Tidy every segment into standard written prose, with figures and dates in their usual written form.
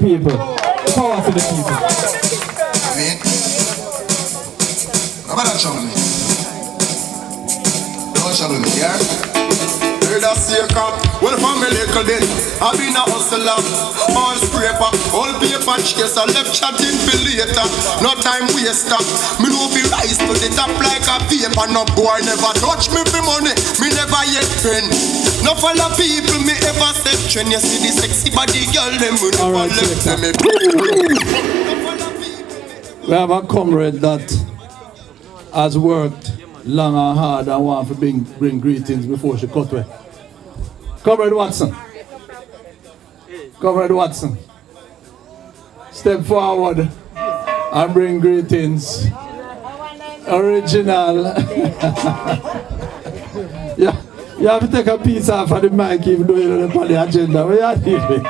People. Power to the people. I mean, how about that trouble me? Don't trouble me, yeah? Heard that say come, well from me little bit I been a hustler, all scraper, all paper chaser, left chatting for later, no time waster. Me no be rise to the top like a paper, no boy never touch me for money, me never yet friend. No follow people me ever said trend. You see the sexy body girl them we never left them. We have a comrade that has worked long and hard and want to bring greetings before she cut away. Comrade Watson. Comrade Watson. Step forward and bring greetings. Original. Yeah. You have to take a piece off of the mic even though you're on the agenda. Where are you doing?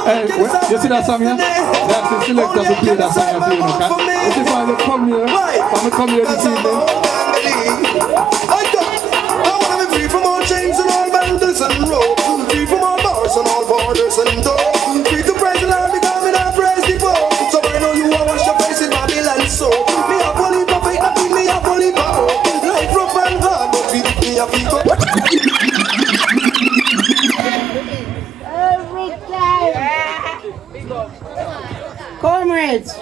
Hey, you see that song here? That's the selector to play that song for you, okay? This is why they come here. Why they come here this evening. I want to be free from all chains and all bangles and ropes. Free from all bars and all borders and doors. Free to praise the Lord because me not praise the Pope. So I know you are wash your face in Babylon soap. Me a bully for faith, I feel me a bully for hope. Life rough and hard, but we me a pick up. Every time. Comrades,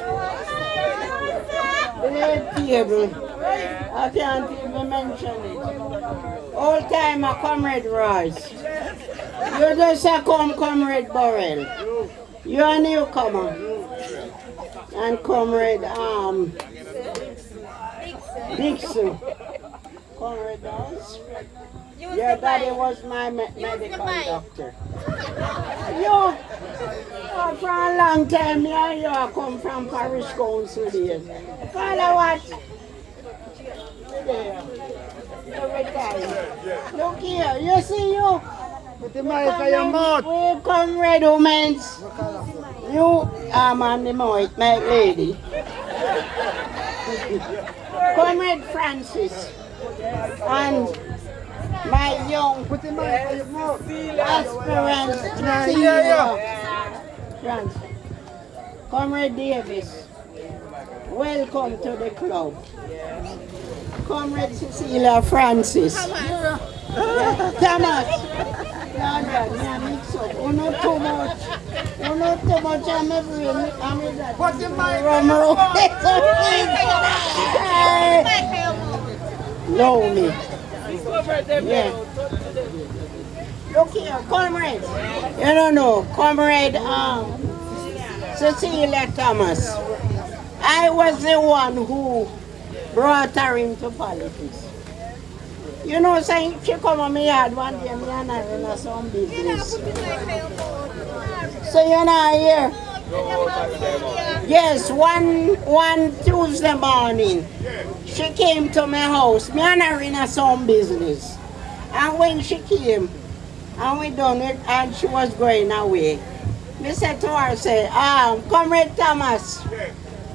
the table, I can't even mention it. All time a Comrade Royce. You just a Comrade Burrell. You're a newcomer. And Comrade Dixon. Comrade Dawes. Your daddy was my medical doctor. You, for a long time, you come from parish council days. Follow what? Every time. Look here, you see you? Put the mic on your mouth. We Comrade Women's. You are on the mic, my lady. Comrade Francis. And my young aspirant, Cecillia. Francis. Comrade Davis, welcome to the club. Comrade Cecillia Francis. Thomas. No, mix up. Oh, not too much. Oh, not too much. I'm that. What's the mic? Know me. Yeah. Look here, comrade. You don't know, comrade Cecillia Thomas. I was the one who brought her into politics. You know, saying she come on my yard one day, me and her in some business. So you're not here. Yes, one Tuesday morning, she came to my house. Me and her in some business. And when she came, and we done it, and she was going away, me said to her, say, Comrade Thomas,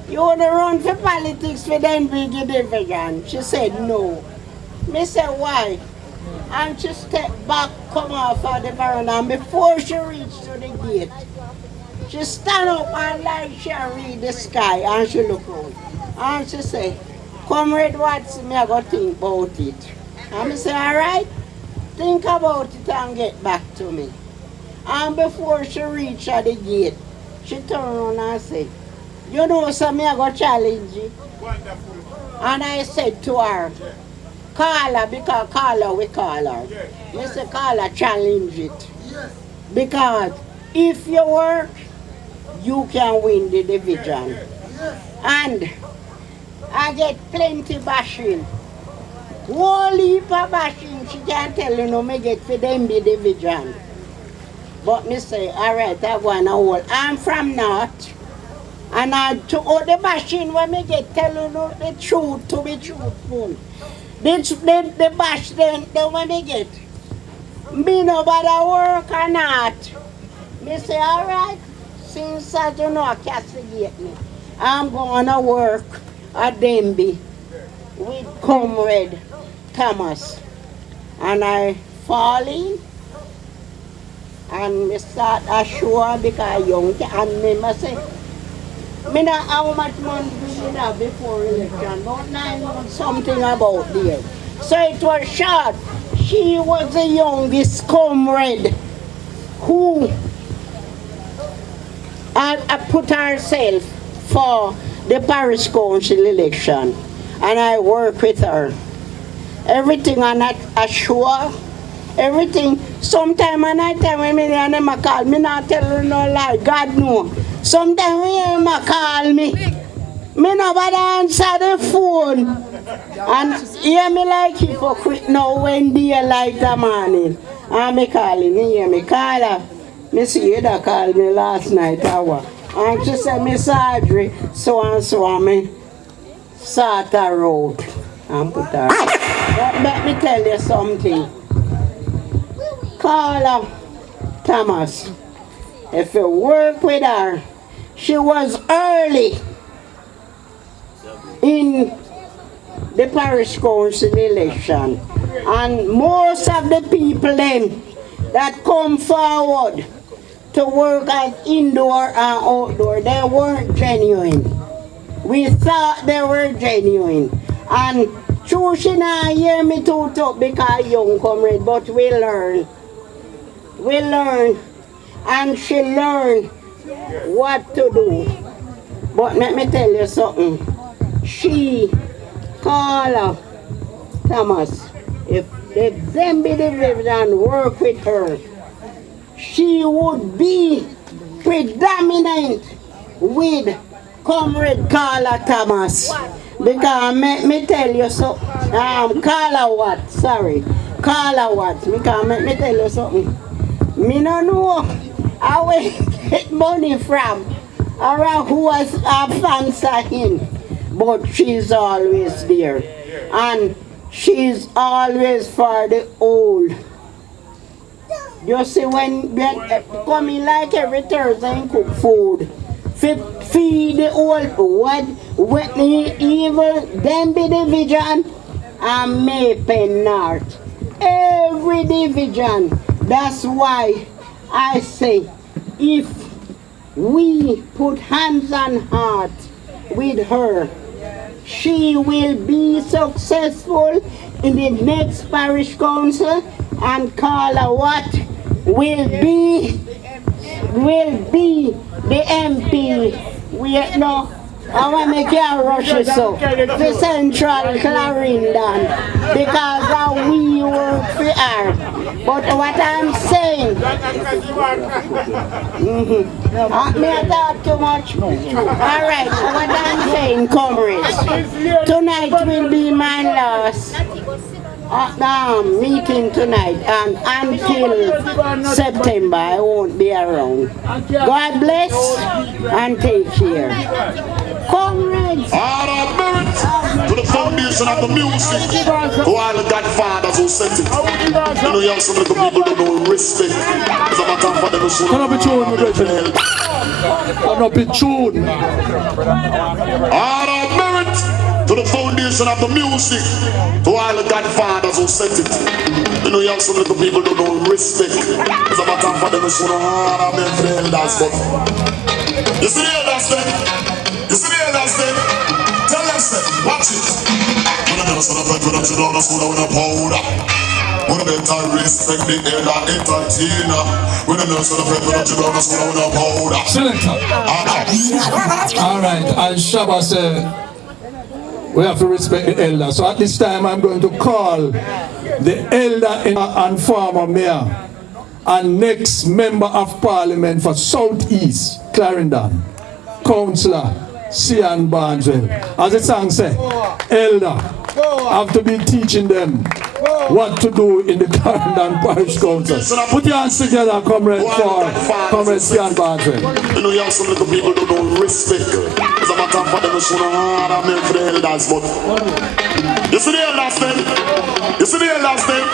you want to run for politics for Denbigh division? She said, no. Me said, why? And she stepped back, come off of the veranda, and before she reached to the gate, she stand up and like she read the sky, and she look around. And she say, Comrade Watson, me I go think about it. And I say, all right, think about it and get back to me. And before she reach at the gate, she turn around and say, you know, so me I go challenge you. Wonderful. And I said to her, call her, because call her, we call her. Me say, call her, challenge it. Because if you work, you can win the division. And I get plenty bashing. Whole heap of bashing, she can't tell you no me get for Denbigh division. But me say, all right, I want to hold. I'm from North. And I to all the bashing when me get tell you no, the truth to be truthful. The bash then when me get. Me no bother work or not. Me say, all right, since I do not castigate me, I'm going to work at Denbigh with Comrade Thomas. And I fall in And I start assure because young and me must say, me know how much money we did have before election, about 9 months something about there. So it was short. She was the youngest comrade who put herself for the parish council election. And I work with her. Everything on that assure, everything. Sometime at night time when me and them call, me not tell her no lie, God know. Sometimes when them call me nobody answer the phone. And hear me like hypocrite now when daylight the morning. And me calling, me hear me call her. Me see you that called me last night hour. And she said, me surgery, so and so, me sort her out and put her. But let me tell you something. Call her, Thomas. If you work with her, she was early in the parish council election. And most of the people then that come forward to work as indoor and outdoor, they weren't genuine. We thought they were genuine. And true, she not hear me too tough because young comrade, but we learn. We learn. And she learned what to do. But let me tell you something. She called up Thomas. If the Denbigh division work with her, she would be predominant with Comrade Carla Thomas. Because me tell you so, Carla what? Sorry. Carla what? Because me tell you something. Me no know how we get money from or who was a fancy him. But she's always there. And she's always for the old. You see, when coming like every Thursday and cook food, feed the old, what the evil, Denbigh division and Maple North. Every division. That's why I say, if we put hands on heart with her, she will be successful in the next parish council, and Carla Watt will be the MP. We know I want to make you rush it so the Central Clarendon because we work for her. But what I'm saying, may I talk too much? All right, what I'm saying, comrades, tonight will be my last meeting tonight, and until September I won't be around. God bless and take care. Comrades, all our merit to the foundation of the music, to all the godfathers who sent it. You know, you have some little people who don't respect. It's a matter for them to show. Turn up the tune, my brethren. Turn up the tune. All our merit to the foundation of the music, to all the godfathers who sent it. You know, you have some little people who don't respect. It's a matter for them to show. But you see the elders then? You see the elders then? Tell them, say, watch it. When I never saw the friend, when I sit down, I saw that when I powder. When I better respect the elder entertainer. When I never saw the friend, when I sit down, I saw that when I powder. Selector. All right, as Shabba said, we have to respect the elder. So at this time, I'm going to call the elder and former mayor and next member of parliament for Southeast Clarendon, Councillor Cian Barneswell. As the song says, elder have to be teaching them what to do in the Clarendon Parish Council. Put your hands together, comrade, for Comrade Cian Barneswell. You know, you have some little people who don't respect. It's a matter for them to show hard and make for the elders, but you see the elders then? You see the elders then?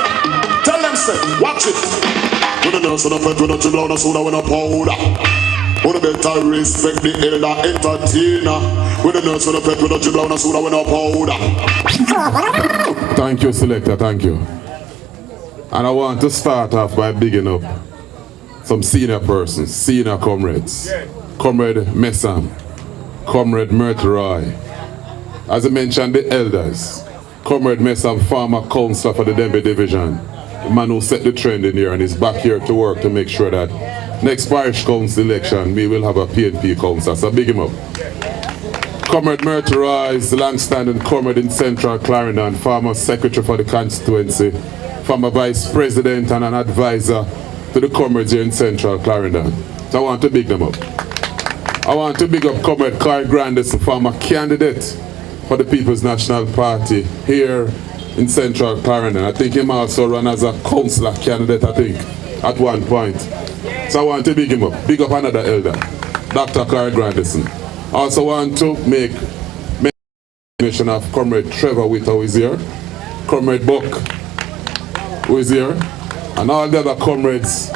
Tell them, say, watch it. When the nurse on the front, when the chill down, so that when a powder. When the better respect the elder entertainer. When the nurse on the front, when the chill down, so that when a powder. Thank you, Selector, thank you. And I want to start off by bigging up some senior persons, senior comrades. Comrade Messam, Comrade Murthy. As I mentioned, the elders. Comrade Messam, former councillor for the Denbigh division. The man who set the trend in here and is back here to work to make sure that next parish council election we will have a PNP councillor. So big him up. Comrade Murthy is the long-standing comrade in Central Clarendon, former secretary for the constituency, former vice president and an advisor to the comrades here in Central Clarendon. So I want to big them up. I want to big up Comrade Carl Grandis, the former candidate for the People's National Party here in Central Clarendon. I think him also run as a councillor candidate, I think, at one point. So I want to big him up. Big up another elder, Dr. Carl Grandison. I also want to make mention of Comrade Trevor Witter, who is here, Comrade Buck, who is here, and all the other comrades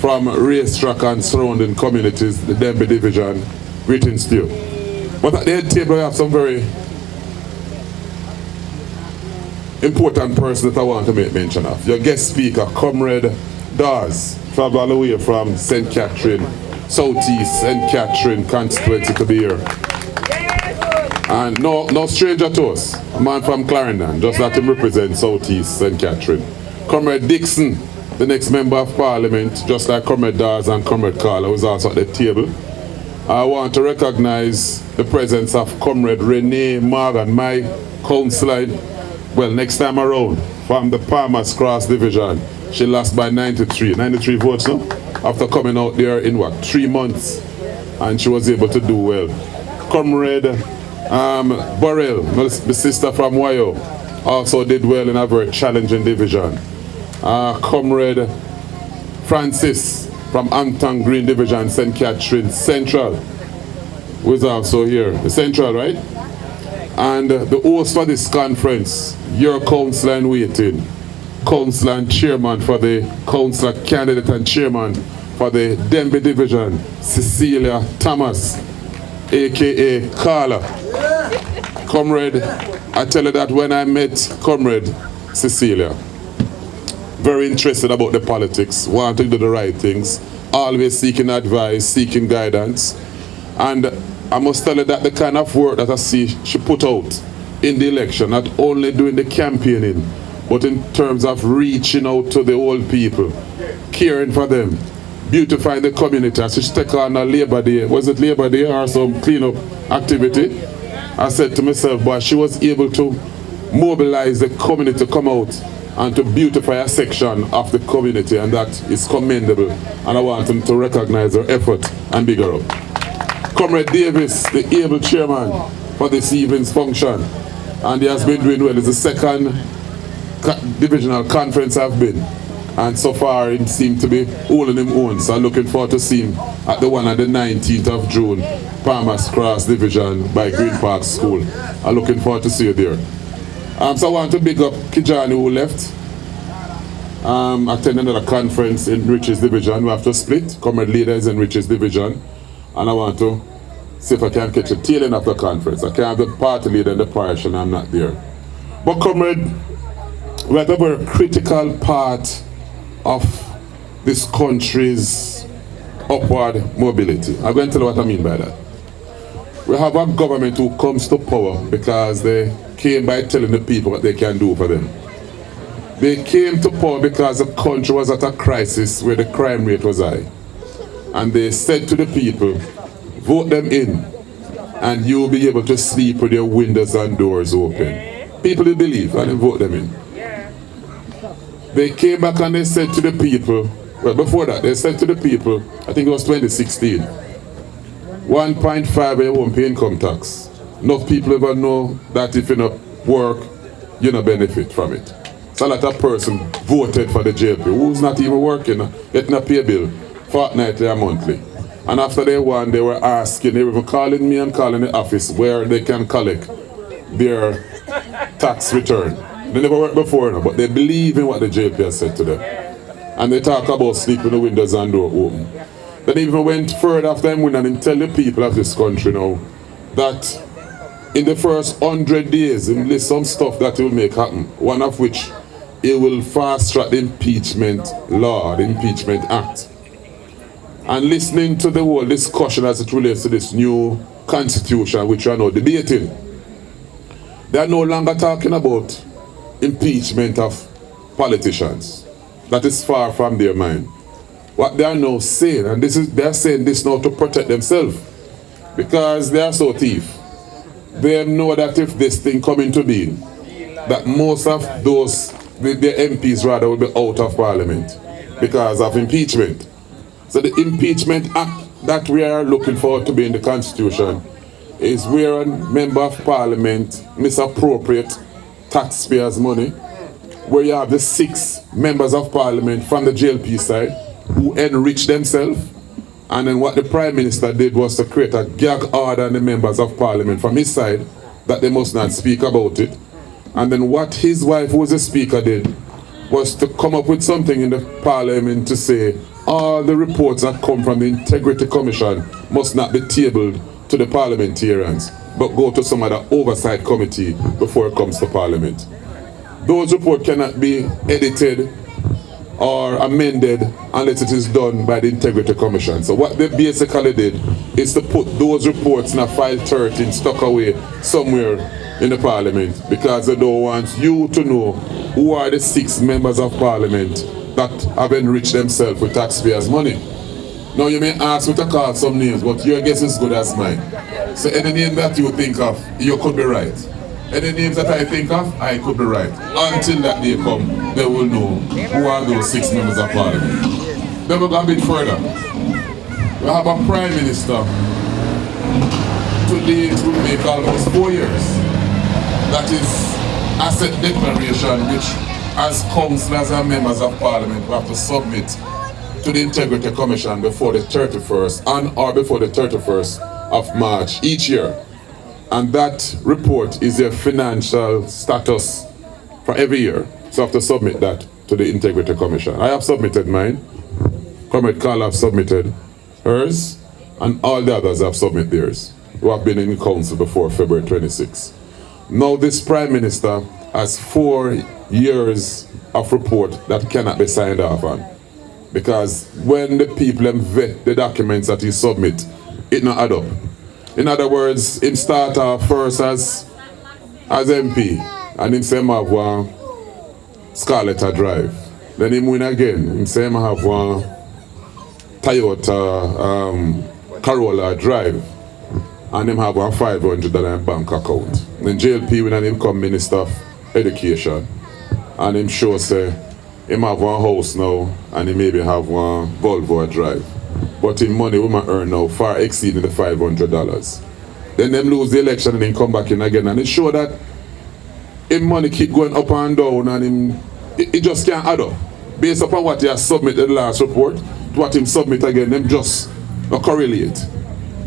from racetrack and surrounding communities, the Denbigh division. Greetings to you. But at the head table, I have some very important person that I want to make mention of. Your guest speaker, Comrade Dawes, traveled all the way from St. Catherine, Southeast St. Catherine constituency to be here. And no stranger to us, a man from Clarendon, just let him represent Southeast St. Catherine. Comrade Dixon, the next member of Parliament, just like Comrade Dawes and Comrade Carla, who is also at the table. I want to recognize the presence of Comrade Renee Morgan, my councillor, well, next time around, from the Palmer's Cross division. She lost by 93 votes now, after coming out there in what, 3 months, and she was able to do well. Comrade Burrell, my sister from Wayo, also did well in a very challenging division. Comrade Francis from Ampton Green Division, St. Catherine Central, who is also here. The Central, right? And the host for this conference, your councillor in waiting, councillor and chairman for the councillor candidate and chairman for the Denbigh division, Cecillia Thomas, aka Carla. Comrade, I tell you that when I met Comrade Cecillia, very interested about the politics, want to do the right things, always seeking advice, seeking guidance. And I must tell you that the kind of work that I see she put out in the election, not only doing the campaigning, but in terms of reaching out to the old people, caring for them, beautifying the community. So she take on a Labor Day, was it Labor Day or some cleanup activity? I said to myself, boy, she was able to mobilize the community to come out and to beautify a section of the community, and that is commendable, and I want them to recognize her effort and big her up. Comrade Davis, the able chairman for this evening's function, and he has been doing well. It's the second divisional conference I've been, and so far he seemed to be holding him own, so I'm looking forward to seeing him at the one on the 19th of June, Palmer's Cross Division by Green Park School. I'm looking forward to see you there. So I want to big up Kijani, who left, attending another conference in Rich's division. We have to split. Comrade leaders in Rich's division, and I want to see if I can catch a tail end of the conference. I can't have the party leader in the parish and I'm not there. But comrade, we're at a very critical part of this country's upward mobility. I'm going to tell you what I mean by that. We have a government who comes to power because they came by telling the people what they can do for them. They came to power because the country was at a crisis where the crime rate was high. And they said to the people, vote them in and you'll be able to sleep with your windows and doors open. People will believe and they vote them in. They came back and they said to the people, well, before that, they said to the people, I think it was 2016, 1.5 you won't pay income tax. Enough people ever know that if you don't work, you don't benefit from it. So a lot of person voted for the JP who's not even working, getting a pay bill fortnightly or monthly. And after they won, they were asking, they were calling me and calling the office where they can collect their tax return. They never worked before, but they believe in what the JP has said to them. And they talk about sleeping the windows and door open. Then they even went further after them and tell the people of this country now that in the first 100 days, he lists some stuff that he will make happen. One of which, he will fast track the impeachment law, the impeachment act. and listening to the whole discussion as it relates to this new constitution which we are now debating, they are no longer talking about impeachment of politicians. That is far from their mind. What they are now saying, and they are saying this now to protect themselves, because they are so thief. They know that if this thing come into being, that most of those, the MPs rather, will be out of parliament because of impeachment. So the impeachment act that we are looking for to be in the constitution is where a member of parliament misappropriate taxpayers' money, where you have the 6 members of parliament from the JLP side who enrich themselves, and then what the Prime Minister did was to create a gag order on the members of parliament from his side that they must not speak about it. And then what his wife, who was the speaker, did was to come up with something in the parliament to say all the reports that come from the Integrity Commission must not be tabled to the parliamentarians, but go to some other oversight committee before it comes to parliament. Those reports cannot be edited or amended unless it is done by the Integrity Commission. So what they basically did is to put those reports in a file 13 stuck away somewhere in the parliament, because they don't want you to know who are the 6 members of parliament that have enriched themselves with taxpayers' money. Now you may ask me to call some names, but your guess is good as mine. So any name that you think of, you could be right. Any names that I think of, I could be right. Until that day come, they will know who are those 6 members of parliament. Then we go a bit further. We have a Prime Minister. Today it will make almost 4 years. That is asset declaration, which as councillors and members of parliament we have to submit to the Integrity Commission before the 31st and or before the 31st of March each year. And that report is their financial status for every year. So I have to submit that to the Integrity Commission. I have submitted mine. Comrade Carl have submitted hers, and all the others have submitted theirs, who have been in council before February 26. Now this Prime Minister has 4 years of report that cannot be signed off on. Because when the people vet the documents that he submit, it not add up. In other words, him start off first as MP, and him say him have one Scarlett Drive. Then him win again, him say him have one Toyota Corolla Drive, and him have one $500 in bank account. Then JLP win and him come Minister of Education, and him show say him have one house now, and he maybe have one Volvo Drive. But in money we might earn now far exceeding the $500. Then them lose the election and then come back in again, and it show that him money keep going up and down, and him it just can't add up. Based upon what he has submitted the last report, what him submit again, them just not correlate.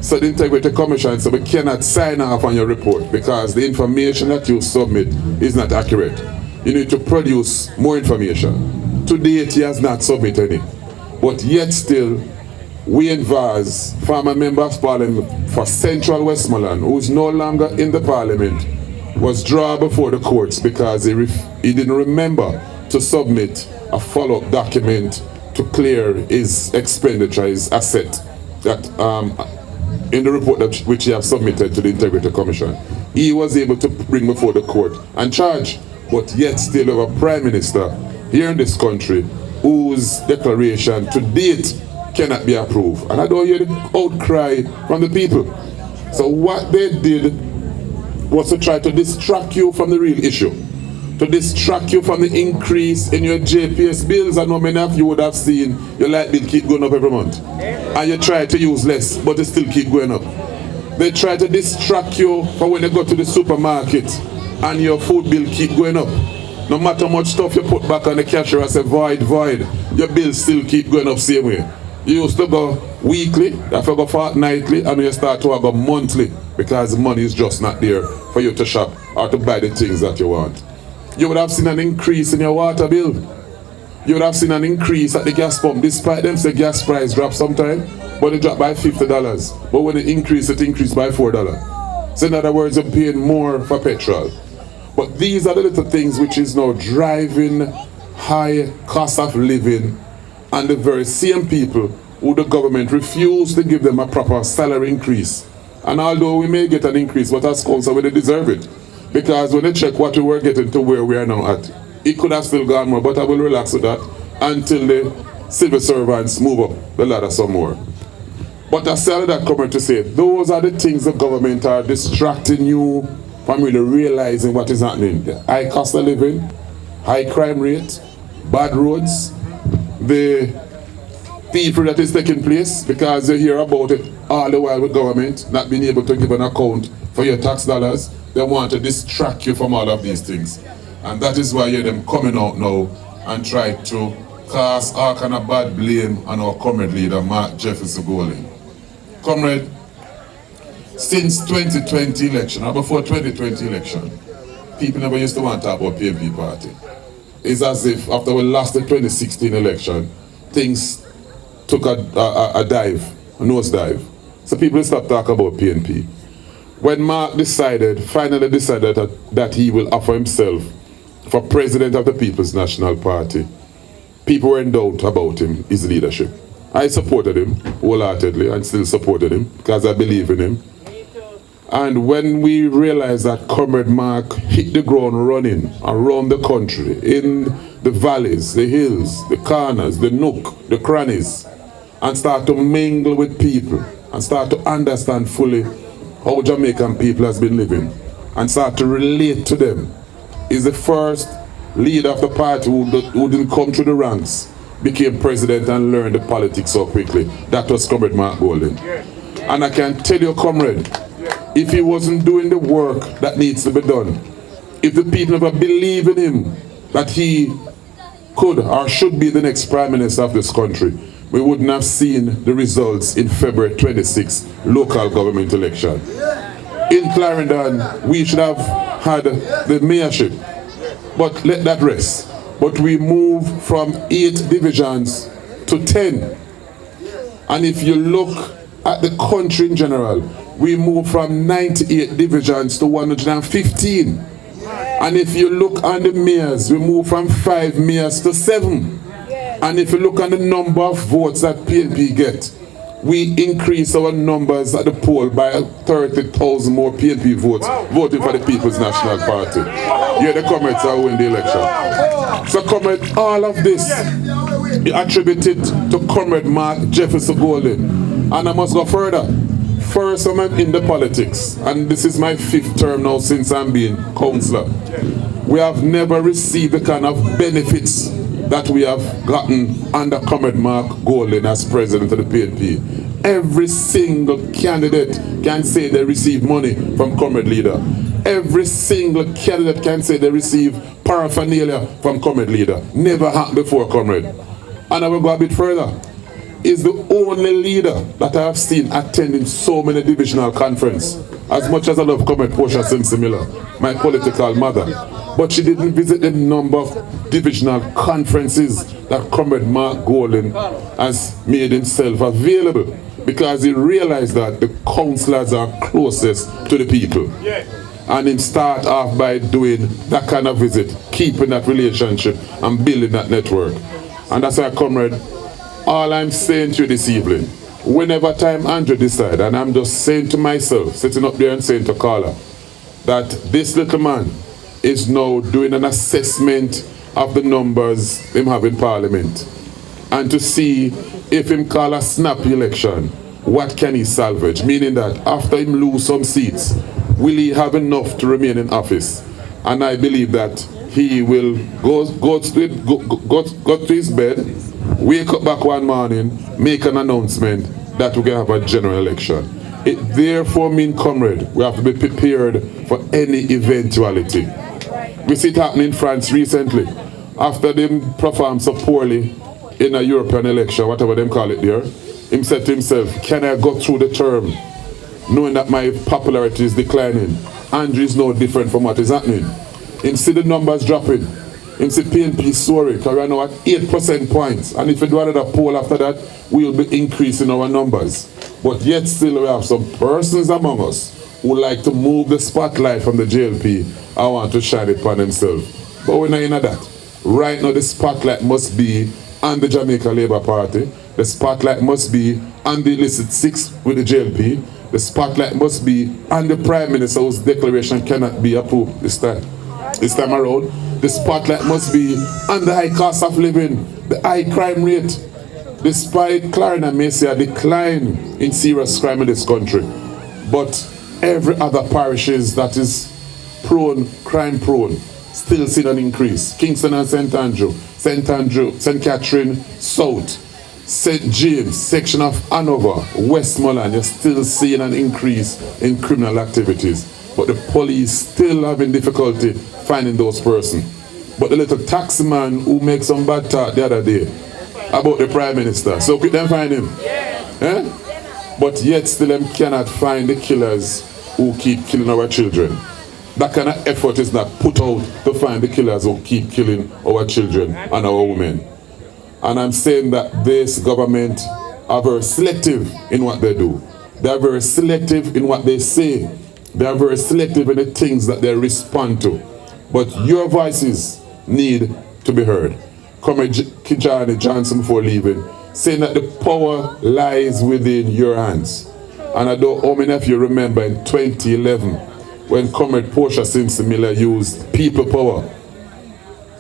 So the Integrity Commission said we cannot sign off on your report because the information that you submit is not accurate. You need to produce more information. To date he has not submitted any. But yet still, we advise former member of parliament for Central Westmoreland, who is no longer in the parliament, was drawn before the courts because he didn't remember to submit a follow-up document to clear his expenditure, his asset, that in the report which he has submitted to the Integrity Commission. He was able to bring before the court and charge, but yet still have a Prime Minister here in this country whose declaration to date cannot be approved. And I don't hear the outcry from the people. So what they did was to try to distract you from the real issue, to distract you from the increase in your JPS bills. I know many of you would have seen your light bill keep going up every month. And you try to use less, but it still keep going up. They try to distract you from when you go to the supermarket and your food bill keep going up. No matter how much stuff you put back on the cashier and say void, your bills still keep going up same way. You used to go weekly, if you go fortnightly, and you start to go monthly because the money is just not there for you to shop or to buy the things that you want. You would have seen an increase in your water bill. You would have seen an increase at the gas pump, despite them say gas price drop sometime, but it dropped by $50. But when it increased by $4. So in other words, you're paying more for petrol. But these are the little things which is now driving high cost of living, and the very same people who the government refused to give them a proper salary increase. And although we may get an increase, but as council, we don't deserve it. Because when they check what we were getting to where we are now at, it could have still gone more, but I will relax with that until the civil servants move up the ladder some more. But I said that coming to say, those are the things the government are distracting you from really realizing what is happening. The high cost of living, high crime rate, bad roads, the thievery that is taking place, because you hear about it all the while with government not being able to give an account for your tax dollars. They want to distract you from all of these things. And that is why you're them coming out now and try to cast all kind of bad blame on our comrade leader, Mark Jefferson Golden. Comrade, since 2020 election, or before 2020 election, people never used to want to talk about PNP party. It's as if after we lost the 2016 election, things took a dive, a nosedive. So people stopped talking about PNP. When Mark finally decided that he will offer himself for president of the People's National Party, people were in doubt about him, his leadership. I supported him wholeheartedly and still supported him because I believe in him. And when we realized that Comrade Mark hit the ground running around the country, in the valleys, the hills, the corners, the nook, the crannies, and start to mingle with people and start to understand fully how Jamaican people has been living and start to relate to them, is the first leader of the party who didn't come through the ranks, became president and learned the politics so quickly. That was Comrade Mark Golden. And I can tell you, comrade, if he wasn't doing the work that needs to be done, if the people never believe in him that he could or should be the next prime minister of this country, we wouldn't have seen the results in February 26th local government election. In Clarendon, we should have had the mayorship, but let that rest. But we moved from 8 divisions to 10. And if you look at the country in general, we moved from 98 divisions to 115. And if you look on the mayors, we moved from 5 mayors to 7. And if you look on the number of votes that PNP get, we increase our numbers at the poll by 30,000 more PNP votes voting for the People's National Party. Yeah, the comments are win the election. So comrade, all of this is attributed to Comrade Mark Jefferson Golden. And I must go further. First, I'm in the politics, and this is my 5th term now since I'm being councillor. We have never received the kind of benefits that we have gotten under Comrade Mark Golden as president of the PNP. Every single candidate can say they receive money from Comrade leader. Every single candidate can say they receive paraphernalia from Comrade leader. Never happened before, comrade. And I will go a bit further. Is the only leader that I have seen attending so many divisional conferences. As much as I love Comrade Portia Cecillia, my political mother. But she didn't visit the number of divisional conferences that Comrade Mark Golden has made himself available, because he realized that the councillors are closest to the people. And him start off by doing that kind of visit, keeping that relationship and building that network. And that's why, comrade, all I'm saying to you this evening, whenever time Andrew decide, and I'm just saying to myself, sitting up there and saying to Carla, that this little man is now doing an assessment of the numbers him have in Parliament, and to see if him call a snappy election, what can he salvage? Meaning that after him lose some seats, will he have enough to remain in office? And I believe that he will go to his bed, wake up back one morning, make an announcement that we're going to have a general election. It therefore means, comrade, we have to be prepared for any eventuality. We see it happening in France recently. After them performed so poorly in a European election, whatever them call it there, he said to himself, can I go through the term knowing that my popularity is declining? Andrew is no different from what is happening. Him see the numbers dropping. Him see PNP soaring, because we are now at 8% points. And if we do another poll after that, we will be increasing our numbers. But yet still we have some persons among us who like to move the spotlight from the JLP and want to shine it upon themselves. But we're not in that. Right now the spotlight must be on the Jamaica Labour Party, The spotlight must be on the illicit 6 with the JLP. The spotlight must be on the Prime Minister whose declaration cannot be approved this time around. The spotlight must be on the high cost of living, the high crime rate. Despite Clarendon may see a decline in serious crime in this country, but every other parishes that is crime prone, still see an increase. Kingston and St. Andrew, St. Catherine South, St. James, section of Hanover, Westmoreland, you're still seeing an increase in criminal activities. But the police still having difficulty finding those persons. But the little taxi man who makes some bad talk the other day about the Prime Minister, so quick them find him. Eh? But yet still them cannot find the killers who keep killing our children. That kind of effort is not put out to find the killers who keep killing our children and our women. And I'm saying that this government are very selective in what they do. They are very selective in what they say. They are very selective in the things that they respond to. But your voices need to be heard. Comrade Kijani Johnson, before leaving, saying that the power lies within your hands. And I don't know how many of you remember in 2011 when Comrade Portia Simpson Miller used people power.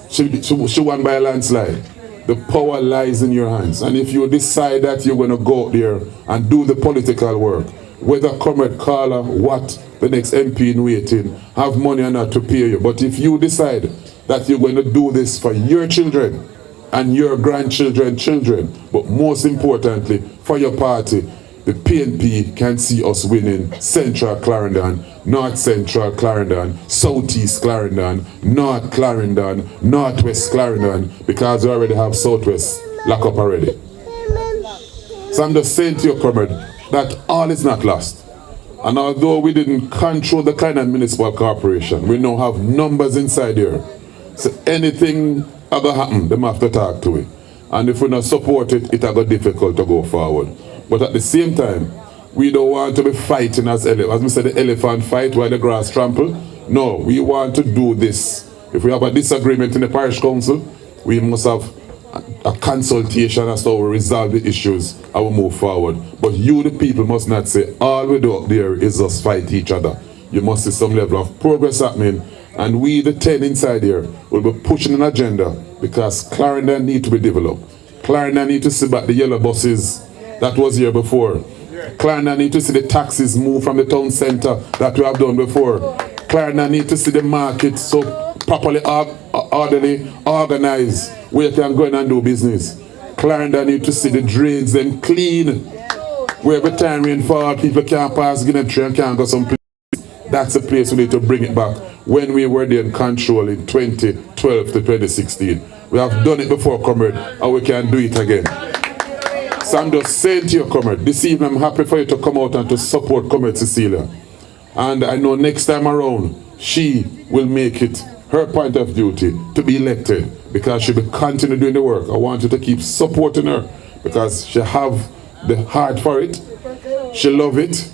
She won by a landslide. The power lies in your hands. And if you decide that you're going to go out there and do the political work, whether Comrade Carla, Watt, the next MP in waiting, have money or not to pay you, but if you decide that you're going to do this for your children and your grandchildren, children, but most importantly, for your party, the PNP can see us winning Central Clarendon, North Central Clarendon, Southeast Clarendon, North Clarendon, Northwest Clarendon, because we already have Southwest locked up already. So I'm just saying to you, comrade, that all is not lost. And although we didn't control the Clarendon Municipal Corporation, we now have numbers inside here. So anything ever happen, them have to talk to it. And if we not support it, it'll go difficult to go forward. But at the same time, we don't want to be fighting as we said, the elephant fight while the grass trample. No, we want to do this. If we have a disagreement in the parish council, we must have a consultation as to how we resolve the issues and we move forward. But you, the people, must not say all we do up there is just fight each other. You must see some level of progress happening, and we, the 10 inside here, will be pushing an agenda because Clarendon need to be developed. Clarendon need to see back the yellow buses that was here before. Clarendon need to see the taxis move from the town centre that we have done before. Clarendon need to see the market so properly orderly, organized, where you can go in and do business. Clarendon need to see the drains them clean. Where every time rain fall, people can't pass Guinea and can't go some place. That's a place we need to bring it back when we were there in control in 2012 to 2016. We have done it before, comrade, and we can do it again. So I'm just saying to you, comrade, this evening I'm happy for you to come out and to support Comrade Cecillia. And I know next time around, she will make it her point of duty to be elected because she'll be continue doing the work. I want you to keep supporting her because she have the heart for it, she love it,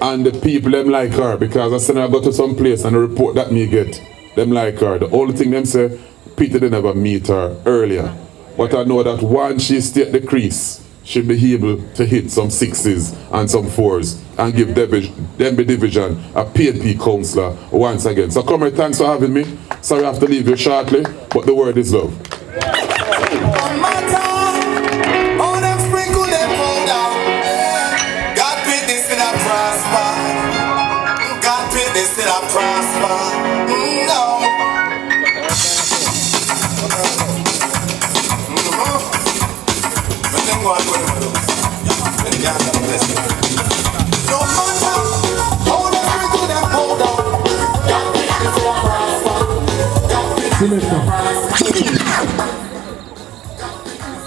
and the people them like her because I said I go to some place and the report that me get, them like her. The only thing them say, Peter they never meet her earlier. But I know that once she stay at the crease, she'll be able to hit some 6s and some 4s and give Denbigh Division a PNP councillor once again. So comrade, thanks for having me. Sorry I have to leave you shortly, but the word is love.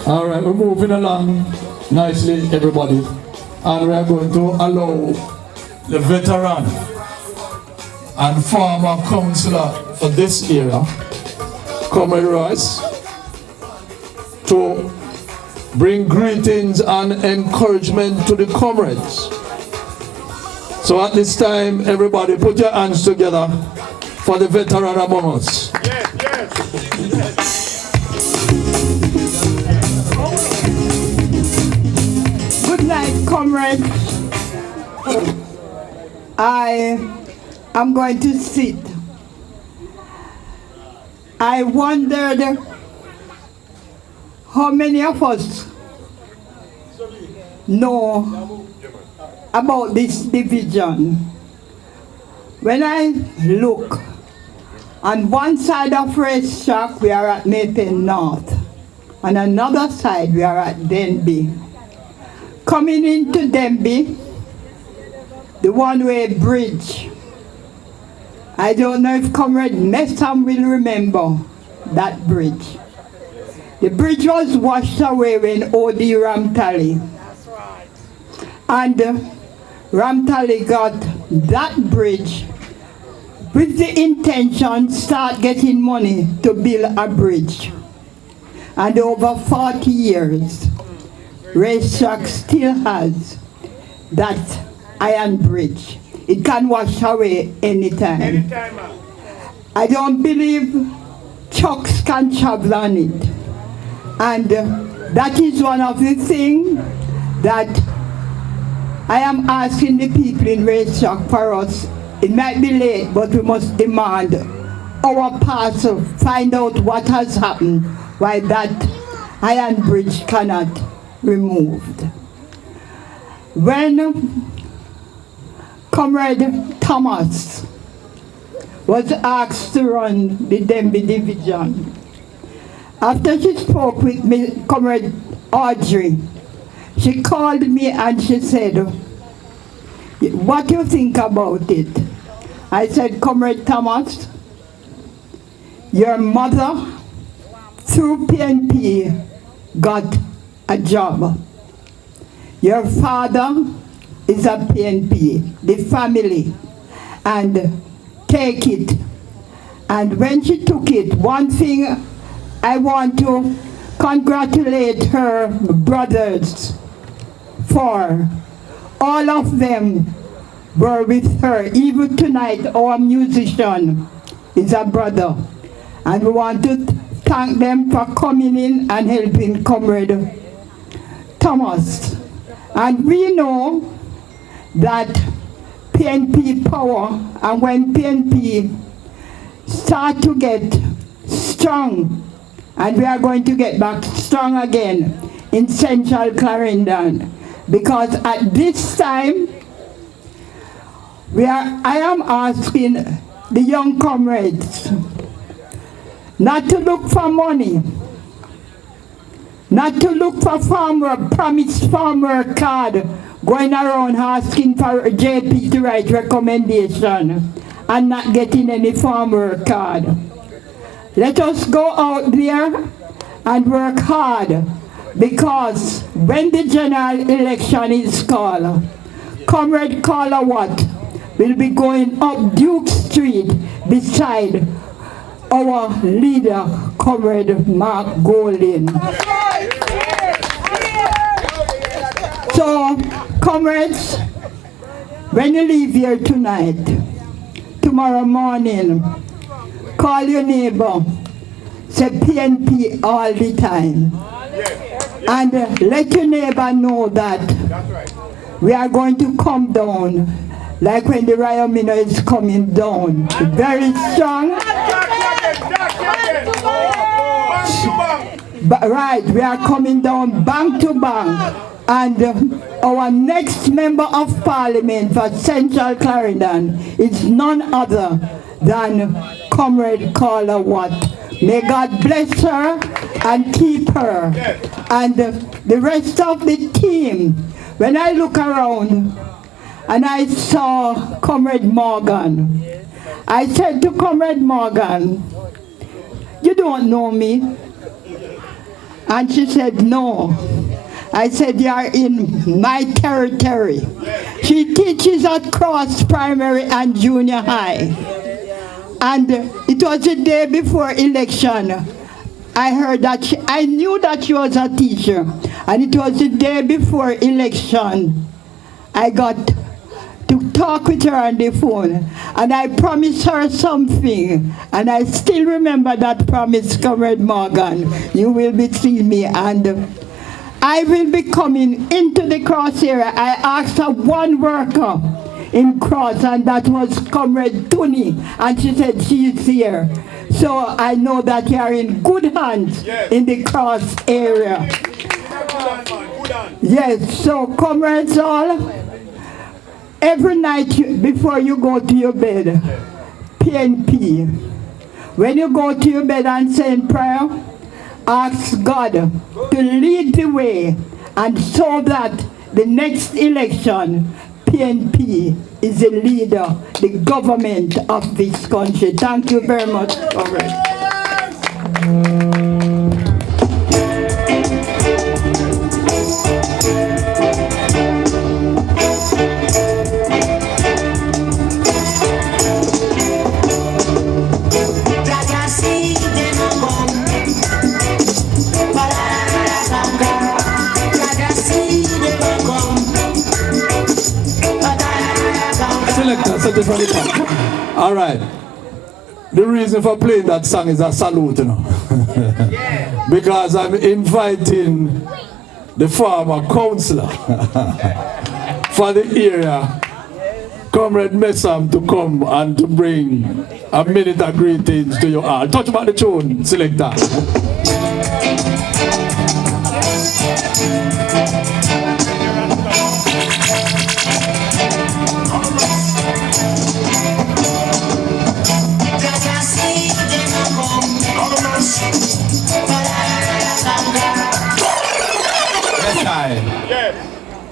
All right, we're moving along nicely, everybody, and we are going to allow the veteran and former councillor for this era, Comrade Royce, to bring greetings and encouragement to the comrades. So at this time, everybody put your hands together for the veteran among us. Yes, yes. Comrade, I am going to sit. I wondered how many of us know about this division. When I look, on one side of Racetrack, we are at Maple North. On another side, we are at Denbigh. Coming into Denbigh, the one-way bridge. I don't know if Comrade Messam will remember that bridge. The bridge was washed away when O.D. Ramtali. That's right. And Ramtali got that bridge with the intention start getting money to build a bridge. And over 40 years, Racetrack still has that iron bridge. It can wash away anytime. I don't believe trucks can travel on it. And that is one of the things that I am asking the people in Racetrack for us. It might be late, but we must demand our parcel, find out what has happened, why that iron bridge cannot be removed. When Comrade Thomas was asked to run the Denbigh division, after she spoke with me, Comrade Audrey, she called me and she said, what do you think about it? I said, Comrade Thomas, your mother, through PNP, got a job. Your father is a PNP, the family, and take it. And when she took it, one thing I want to congratulate her brothers for. All of them were with her. Even tonight, our musician is a brother. And we want to thank them for coming in and helping Comrade Thomas. And we know that PNP power, and when PNP start to get strong, and we are going to get back strong again in Central Clarendon, because at this time, I am asking the young comrades not to look for money, not to look for promised farmer card, going around asking for JP to write recommendation and not getting any farmer card. Let us go out there and work hard, because when the general election is called, Comrade Carla Watt will be going up Duke Street beside our leader, Comrade Mark Golding. So, comrades, when you leave here tonight, tomorrow morning, call your neighbor, say PNP all the time. And let your neighbor know that we are going to come down like when the Ryomino is coming down. Very strong. But right, we are coming down bank to bank. And our next member of parliament for Central Clarendon is none other than Comrade Carla Watt. May God bless her and keep her. And the rest of the team, when I look around and I saw Comrade Morgan, I said to Comrade Morgan, you don't know me? And she said, no. I said, you are in my territory. She teaches at Cross Primary and Junior High. And it was the day before election. I heard that I knew that she was a teacher. And it was the day before election. I got to talk with her on the phone. And I promised her something. And I still remember that promise, Comrade Morgan. You will be seeing me. And I will be coming into the cross area. I asked for one worker in cross, and that was Comrade Tuni, and she said she is here. So I know that you are in good hands in the cross area. Yes, so comrades all, every night before you go to your bed, PNP. When you go to your bed and say in prayer, ask God to lead the way, and so that the next election, PNP is the leader, the government of this country. Thank you very much, comrade. All right. The reason for playing that song is a salute, you know. Because I'm inviting the former councillor for the area, Comrade Messam, to come and to bring a minute of greetings to you all. Touch about the tune, selector.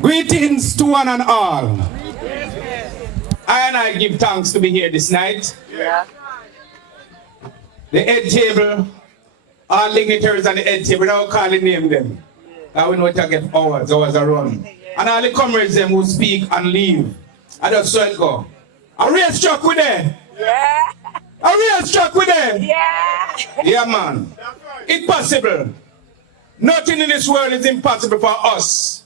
Greetings to one and all. I give thanks to be here this night. The head table, all dignitaries on the head table, now can't name them. I will not get hours around. And all the comrades them who speak and leave. I just saw it go. A race truck with them. Yeah. A race truck with them. Yeah. Yeah, man. It's possible. Nothing in this world is impossible for us.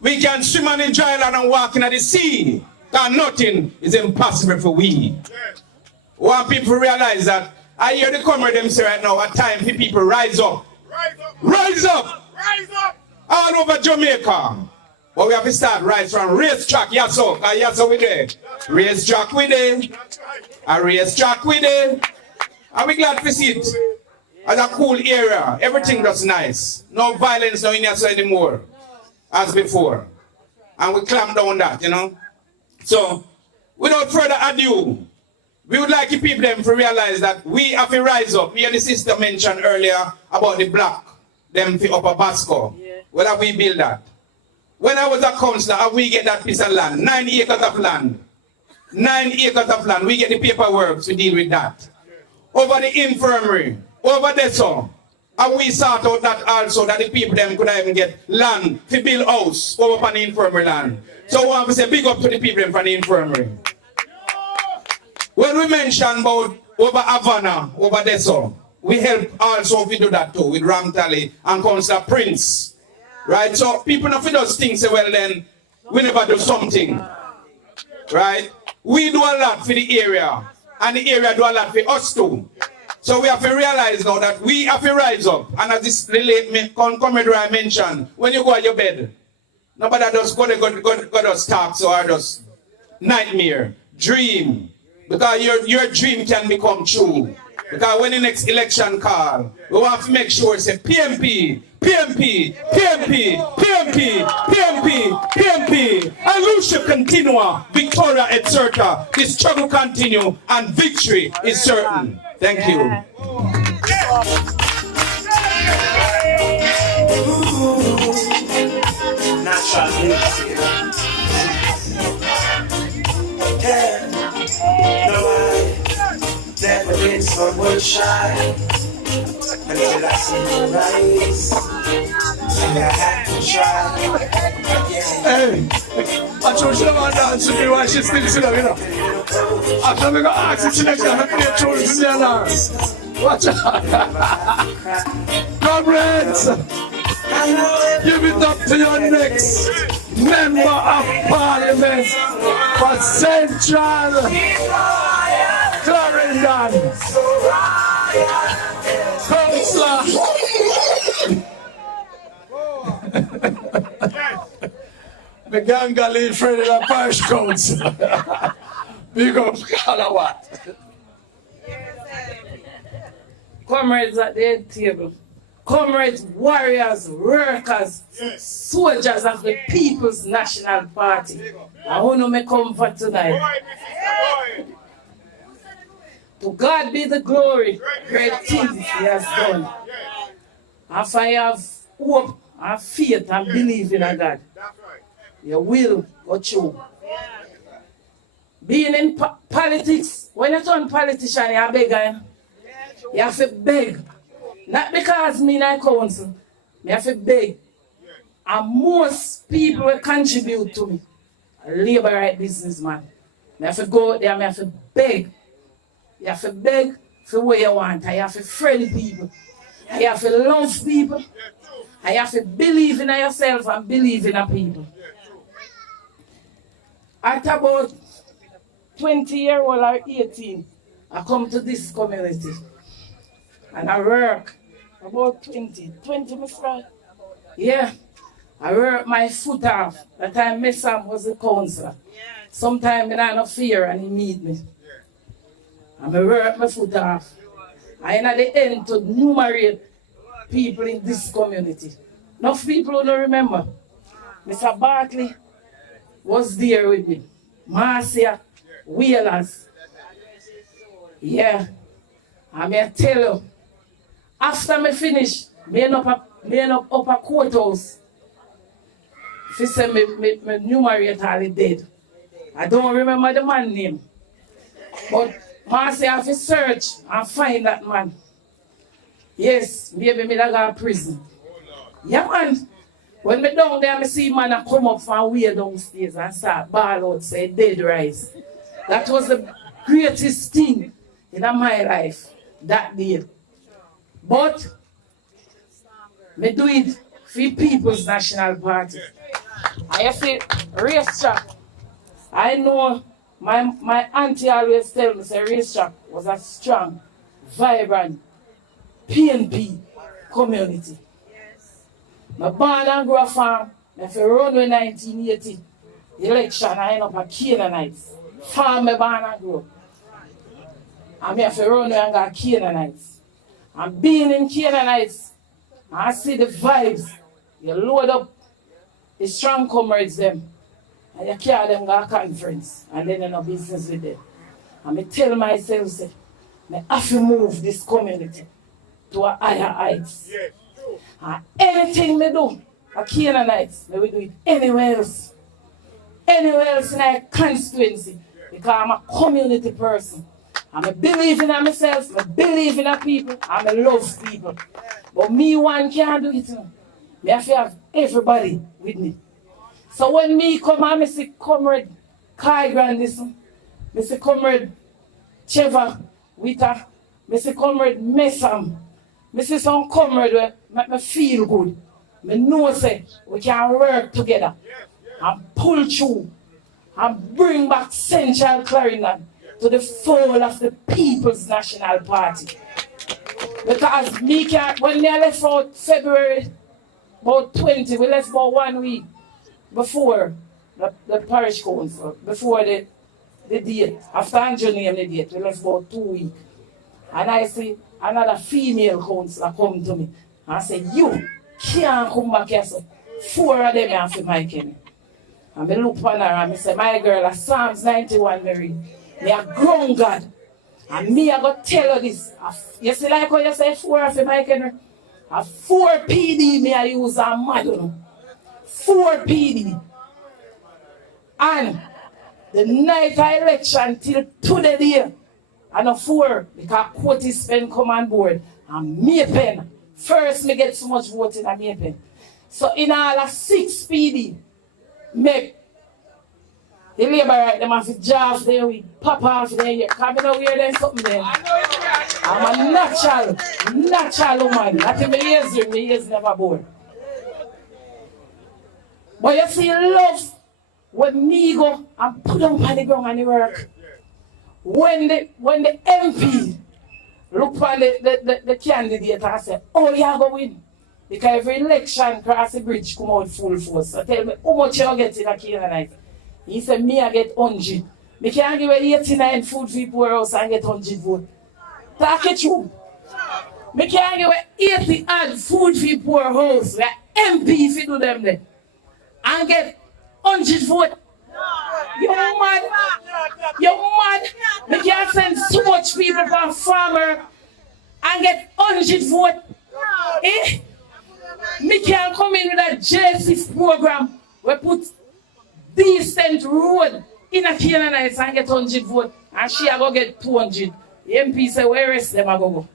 We can swim on the dry land and walk in the sea. And nothing is impossible for we. Want people to realize that I hear the comrade them say right now, a time for people rise up. Rise up! Rise up! All over Jamaica. But we have to start right from racetrack, yes sir. Yes sir we there. Racetrack we there. A racetrack we there. And we glad to see it. As a cool area. Everything was nice. No violence no in here anymore. As before. And we clamp down that, you know. So, without further ado, we would like the people them to realize that we have to rise up. Me and the sister mentioned earlier about the black, them for Upper Basco. Yeah. Well, have we build that? When I was a councillor, have we get that piece of land? 9 acres of land. 9 acres of land. We get the paperwork to deal with that. Over the infirmary, over there, so. And we sort out that also, that the people them could even get land to build house over on the infirmary land. So I want to say big up to the people from the infirmary. When we mention about over Havana, over there, so we help also we do that too with Ram Tally and Councillor Prince. Right? So people not just think say, well then, we never do something. Right? We do a lot for the area, and the area do a lot for us too. So we have to realize now that we have to rise up. And as this late comrade I mentioned, when you go at your bed, nobody just go to talk, so I just nightmare, dream. Because your dream can become true. Because when the next election call, we want to make sure say PMP, PMP, PMP, PMP, PMP, PMP. And Lucia continua, Victoria etc. The struggle continue and victory is certain. Thank you. Natural music. Yeah. No, I never been someone shy until I see you rise. So I had to try. Hey, I told you about dance with me while she's still sitting up, you know. After we got asked if next time I play children in the alarm. Watch out. Comrades, give it up to your next Member of Parliament for Central Clarendon. Councillor The Gangali friend in the parish council. Big up, Kalawat. Comrades at the head table. Comrades, warriors, workers, soldiers of the People's National Party. I want to make comfort tonight. To God be the glory, great things He has done. If I have hope and faith and believe in a God, you will go through. Being in politics, when you turn politician, you are begging. You have to beg. Not because me in a council, I have to beg. And most people will contribute to me. A labor right businessman. I have to go out there, I have to beg. You have to beg for what you want. I have to friend people. I have to love people. I have to believe in yourself and believe in people. At about 20-year-old or 18, I come to this community. And I work about 20, Mr. Right? Yeah. I work my foot off. That time my son was a counselor. Sometimes I have no fear and he meet me. And I work my foot off. I at the end to enumerate people in this community. Enough people who don't remember. Mr. Barkley was there with me. Marcia, Wheelers. Yeah. I may tell you, after me finish, me end up a courthouse. If you say me enumerate all the dead. I don't remember the man's name. But Marcia have to search and find that man. Yes, maybe me go to prison. Yeah, man. When me down there, I see man a come up from way downstairs and start ball out, say dead rise. That was the greatest thing in my life that day. But me do it for People's National Party. I have to racetrack. I know my auntie always tell me say racetrack was a strong, vibrant PNP community. I born and grew up farm. I run in 1980 election. I end up a Canaanites. Farm me born and grew up. And I have to run and go Canaanites. And being in Canaanites, I see the vibes. You load up the strong comrades them. And you carry them to a conference. And then you know business with them. And I tell myself, say, I have to move this community to a higher heights. And anything they do, a Canaanites, they will do it anywhere else. Anywhere else in our constituency. Because I'm a community person. I believe in myself, I believe in people, I love people. But me one can't do it. I have to have everybody with me. So when me come and I see Comrade Kai Grandison, I see Comrade Cheva Wita, I see Comrade Mesam, I see some comrade where make me feel good. I know say we can work together and pull through and bring back Central Clarendon to the fall of the People's National Party. Because me can't, when they left out February about 20, we left about 1 week before the parish council, before the date. After Andrew named the date, we left about 2 weeks. And I see another female councillor come to me and say, you can't come back here. So 4 of them have to my Kenny. And I look upon her and I say, my girl, Psalms 91 Mary. Me a grown God. And me I go tell you this. You see like how you say 4 of my Kenny? A 4 PD me I use a mad. 4 PD. And the night of election till today day, and a 4 because quote is pen come on board. And me pen. First me get so much voting and me pen. So in all a 6 PD, make the labor right them have to draft there, we pop off there, come in over here then something there. I'm a natural woman. Not in my ears never born. But you see love when me go and put on the ground and the work. When the MP look for the candidate and say, oh, you are going to win. Because every election cross the bridge come out full force. So tell me how much you get in a Canaanite. He said me I get 100. Me can't give away 89 food for poor house and get 100 vote. Talk it true. Me can't give away 80 odd food for poor house. Like MP if you do them there. And get 100 vote. You're mad. You're mad. Me can't send so much people from farmer and get 100 vote. Eh? Me can't come in with a JC program where put decent road in a Canaanite and get 100 vote and she a go get 200. The MP say where rest them a go.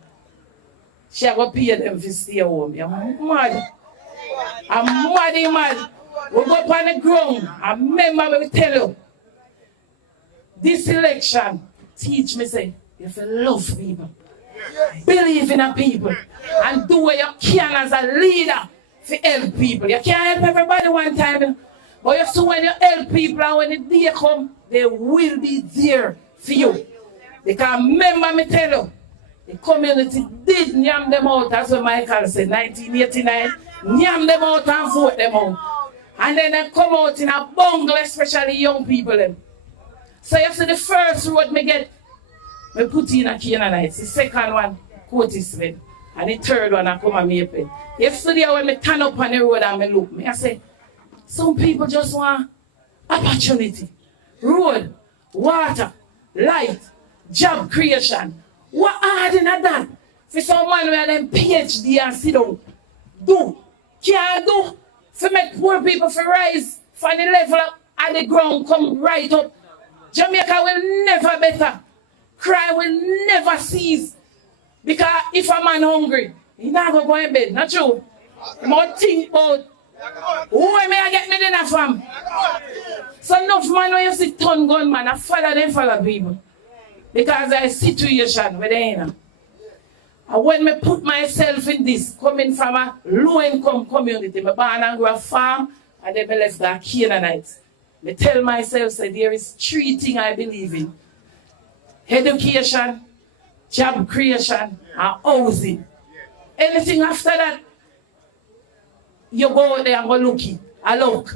She a go pay them to stay home. You're mad. I'm mad. We go up on the ground and remember we tell you this election teach me say you have to love people. Believe in a people and do what you can as a leader to help people. You can't help everybody one time, but you see when you help people and when the day come, they will be there for you. Because remember me tell you, the community did yam them out, as what Michael said, 1989, yam them out and vote them out. And then they come out in a bungle, especially young people. Them. So you see the first road me get, I put in a Canaanites. The second one, Curtis Smith. And the third one, I come and Maple. Yesterday when I turn up on the road and I look, I say, some people just want opportunity. Road, water, light, job creation. What hard in that? For someone where them PhD and sit down, do. Can't do. For make poor people for rise from the level up and the ground come right up. Jamaica will never better. Crime will never cease. Because if a man hungry, he not going to go in bed, not true? More think about who may I get me dinner from? So enough man when you see ton gun man, I follow people. Because there's a situation where they in. And when I put myself in this, coming from a low-income community, I born and grew a farm, and then I left the Canaanites. I tell myself, say, there is 3 things I believe in. Education, job creation, and housing. Anything after that, you go out there and go looky, I look.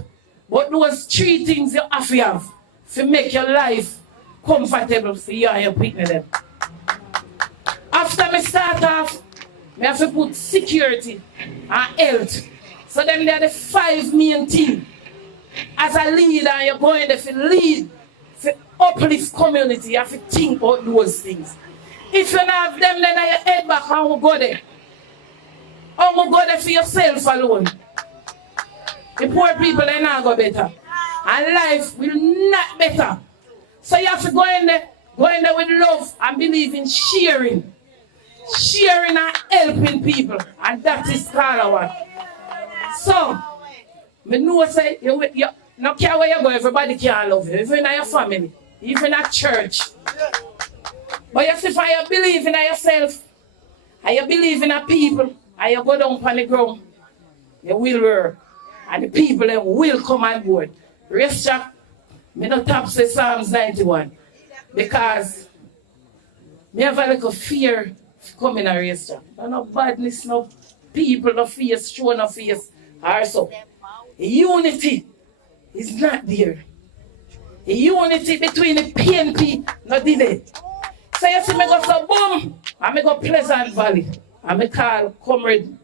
But those 3 things you have to make your life comfortable for you and your people. After I start off, I have to put security and health. So then they are the 5 main things. As a leader, you're going there to lead, to uplift community, you have to think about those things. If you don't have them, then you head back and we'll go there. Or we'll go there for yourself alone. The poor people, they not go better. And life will not better. So you have to go in there with love and believe in sharing. Sharing and helping people. And that is called one. So, I know say, you no care where you go, everybody can love you. Even in your family, even at church. But you see, if you believe in yourself, and you believe in a people, and you go down on the ground, you will work. And the people them will come on board. Race track, I don't tap say Psalms 91. Because I have a little fear of coming a race track. No badness, no people, no face, show no face. Or so. Unity is not there. Unity between the PNP, not delay. So you see me go so boom, and me go Pleasant Valley. And me call Comrade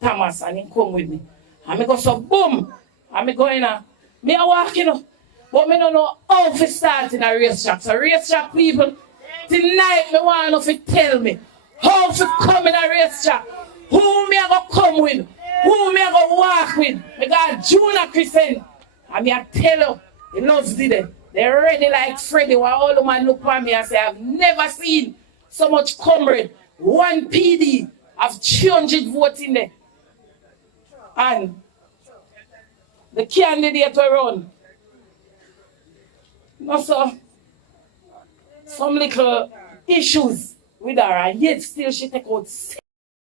Thomas and he come with me. And me go so boom, and me go in a, me a walk, you know. But me don't know how to start in a racetrack. So racetrack people, tonight me want to tell me how to come in a racetrack. Who me a go come with? Who me a go walk with? Me got Junior Christian. And me a tell you, he loves it. They're ready like Freddy. While all the man look at me and say, I've never seen so much comrade. 1 PD of 300 votes in there. And the candidate will run. Also, some little issues with her, and yet still she take out 6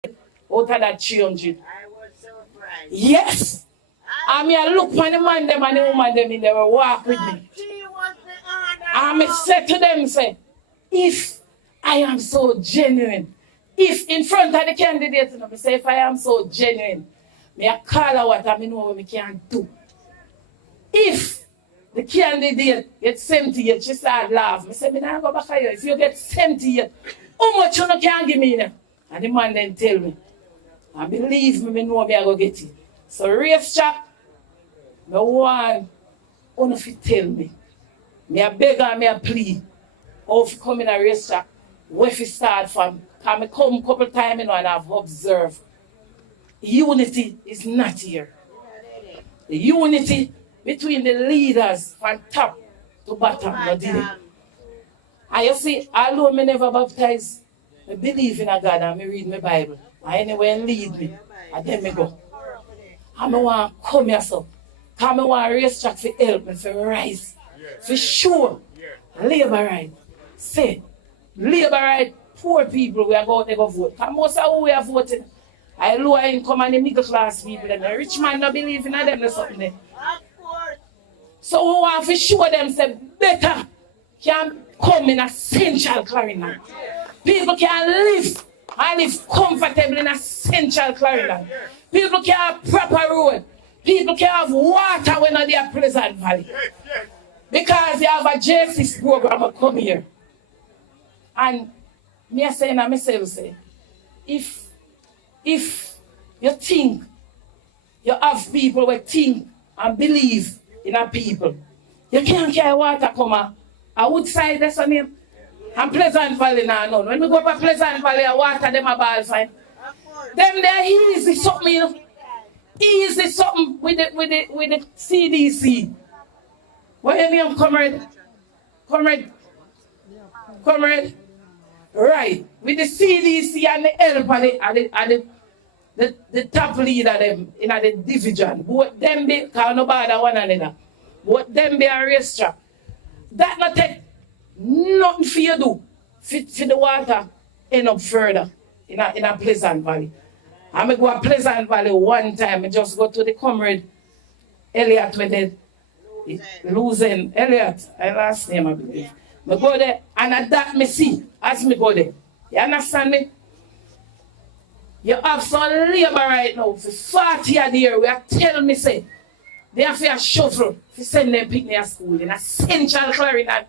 out of that 300. I was surprised. Yes! And me I look for the man them and the woman them in there will walk with me. She was the honor. And I said to them, say, if I am so genuine, if in front of the candidate, I say, if I am so genuine, Me a call her what I know what me can do. If the candidate gets 78, she start laugh. Me say, me not go back here. If you get 78, how much you no can give me now? And the man then tell me. And believe me, me know me I go get it. So racetrack, me want you to tell me. Me a beg and me a plea. How if you come in a racetrack, where if you start from? Because I come a couple times and I've observed. Unity is not here. The unity between the leaders from top to bottom, not there. And you see, although me never baptized, I believe in a God and I read my Bible. And anywhere lead me, and then me go. And I want to come here so. Because I want a racetrack to help me, to rise. For sure, labor right. Say, labor right, poor people, we are going to go vote. Because most of who we are voting, I lower income and the middle class people, and the rich man don't believe in them or something there. So we want to show them say better can come in a central Clarendon. People can live and live comfortably in a central Clarendon. People can have proper road. People can have water when they are Pleasant Valley. Because they have a justice program that come here. And me saying to myself, say, if you think you have people who think and believe in a people, you can't carry water come outside that's on him. And Pleasant Valley now none. When we go to Pleasant Valley, water them a ball fine. Them they're easy something, you know. Easy something with the CDC. What your name, comrade? Comrade? Right. With the CDC and the help and the top leader them in the division. Both them be call no bother one another. Both them be a racetrack. That not take nothing for you do for the water end up further in a Pleasant Valley. I go to Pleasant Valley one time. I just go to the comrade Elliot with the losing Elliot, I last name I believe. I go there and at that me see as me go there. You understand me? You have some labor right now for 40 a year. We are telling me say they have to shuffle to send them picnic to school in a central Clarendon.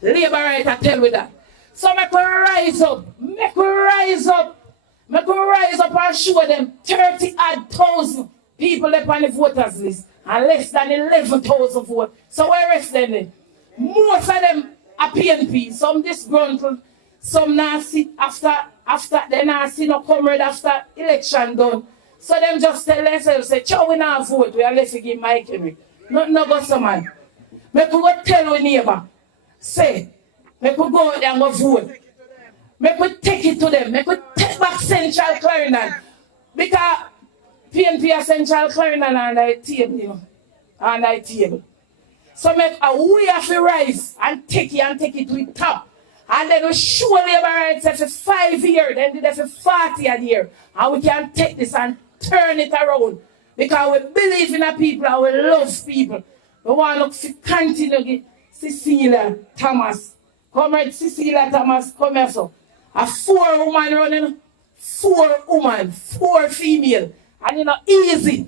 Labor right I tell with that. So make we rise up. Make we rise up and show them 30,000 people left on the voters list and less than 11,000 votes. So where rest them? Most of them are PNP. Some disgruntled, some not see after they not see no comrade after election done. So them just tell themselves, say, chow we not vote, we are left to give Mike Henry. No go some man. Make we go tell our neighbor, say, make we go there and go vote. Make we take it to them. Make we take back Central Clarendon. Because PNP are Central Clarendon on the table, you know. On the table. So make we have to rise and take it to the top. And then we show labor rights for 5 years, then did it for 40 a year. And we can take this and turn it around. Because we believe in our people and we love people. We want to continue to get Cecillia Thomas. Comrade Cecillia Thomas, come here so. A 4 woman running, 4 woman, 4 female. And it's not easy.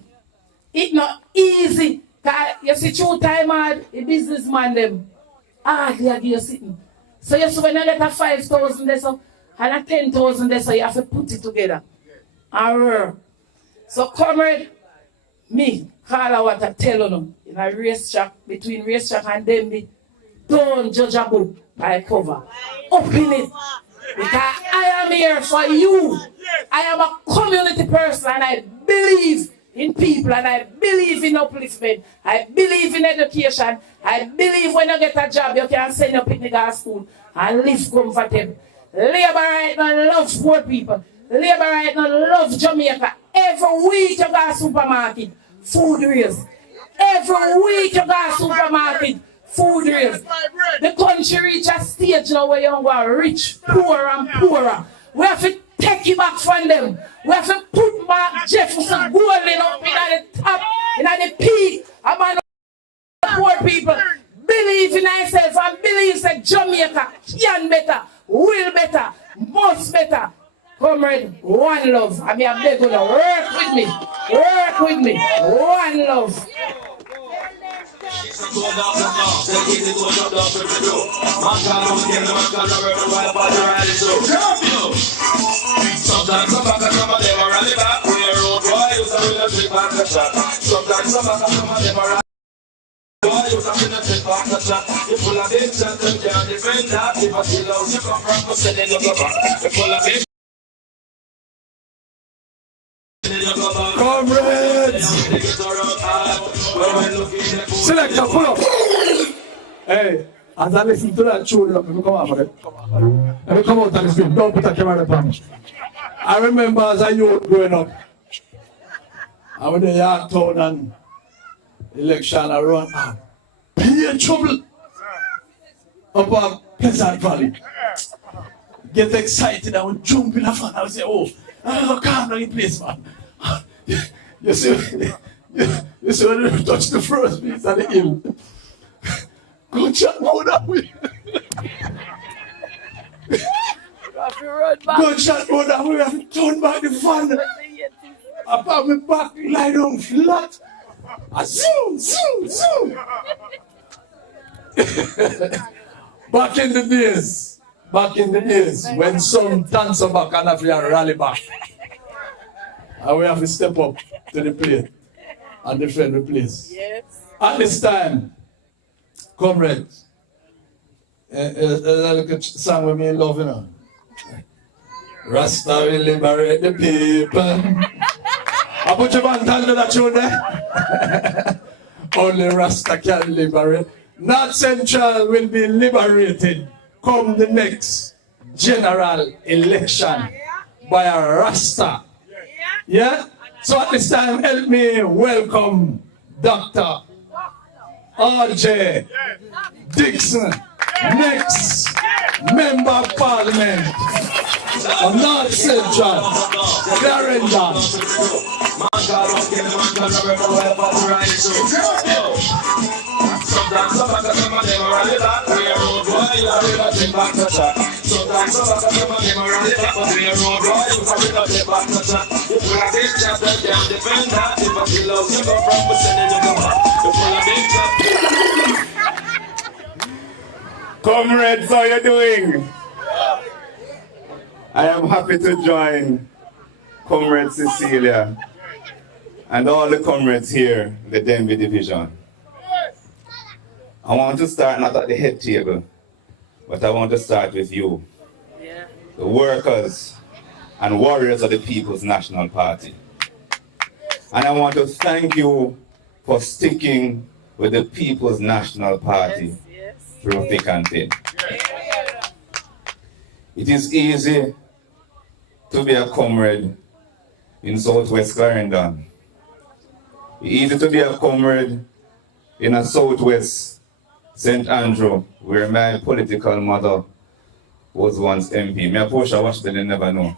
It's not easy. Because you see 2 times hard, the businessman them. They are you sitting. So you see when you get a 5,000 there so, and a 10,000 there so you have to put it together. So comrade, me, call what I tell you in a racetrack, between racetrack and Denbigh, don't judge a book by cover. Open it. Because I am here for you. I am a community person and I believe in people and I believe in upliftment. I believe in education. I believe when you get a job, you can send your picnic to school and live comfortable. Labor right now love poor people. Labor right now love Jamaica. Every week you go to supermarket, food raise. Every week you go to supermarket, food raise. The country reach a stage now where you go rich, poor and poorer. We have to take it back from them. We have to put Mark Jefferson Golding up in the top, in the peak. Among the poor people believe in ourselves and believe that Jamaica can better, will better, must better. Comrade, one love. I mean, I'm there gonna work with me. Work with me. One love. Sometimes I'm back and some of them are rally back. We are road boy, you say we'll take back the shot. Sometimes I'm back and some of them are rally boy, you say we'll take back the shot. You full of big shot and can't defend that. If I see out, you come from us and then you go back. You full of big Comrades! Selector, pull up. Hey, as I listen to that tune, let me come out of it. Let me come out of this film. Don't put a camera on me. I remember as a youth growing up, I went to Yorktown and election around. Be in trouble up a Pleasant Valley. Get excited, I would jump in the front. I would say, oh, calm down in place, man. You see when you touch the first piece of the hill, gunshot go that way. Gunshot go that way, I have to turn back the fan. I put my back, lie down flat. I zoom. Back in the days, when some dance back and have to rally back. And we have to step up to the plate and defend the place. Yes. At this time, comrades, look at song with me in love, you know. Rasta will liberate the people. I put your hand under that tune there. Only Rasta can liberate. North Central will be liberated come the next general election by a Rasta. Yeah? So at this time, help me welcome Dr. R.J. Dixon, next Member of Parliament of North Central, Clarendon. Sometimes some of them are rally back, we are road boy, you are real take back the shot. Sometimes some of them are rally back, but we are road boy, you are real take back the shot. If we are big shot, then can't defend that. If I feel out, you go from the sending you go back. If we are big shot. Comrades, how you doing? I am happy to join Comrade Cecillia and all the comrades here, the Denbigh division. I want to start not at the head table, but I want to start with you, the workers and warriors of the People's National Party. And I want to thank you for sticking with the People's National Party through thick and thin. It is easy to be a comrade in Southwest Clarendon. Easy to be a comrade in a Southwest St. Andrew, where my political mother was once MP. Me a Porsche watch them, you never know.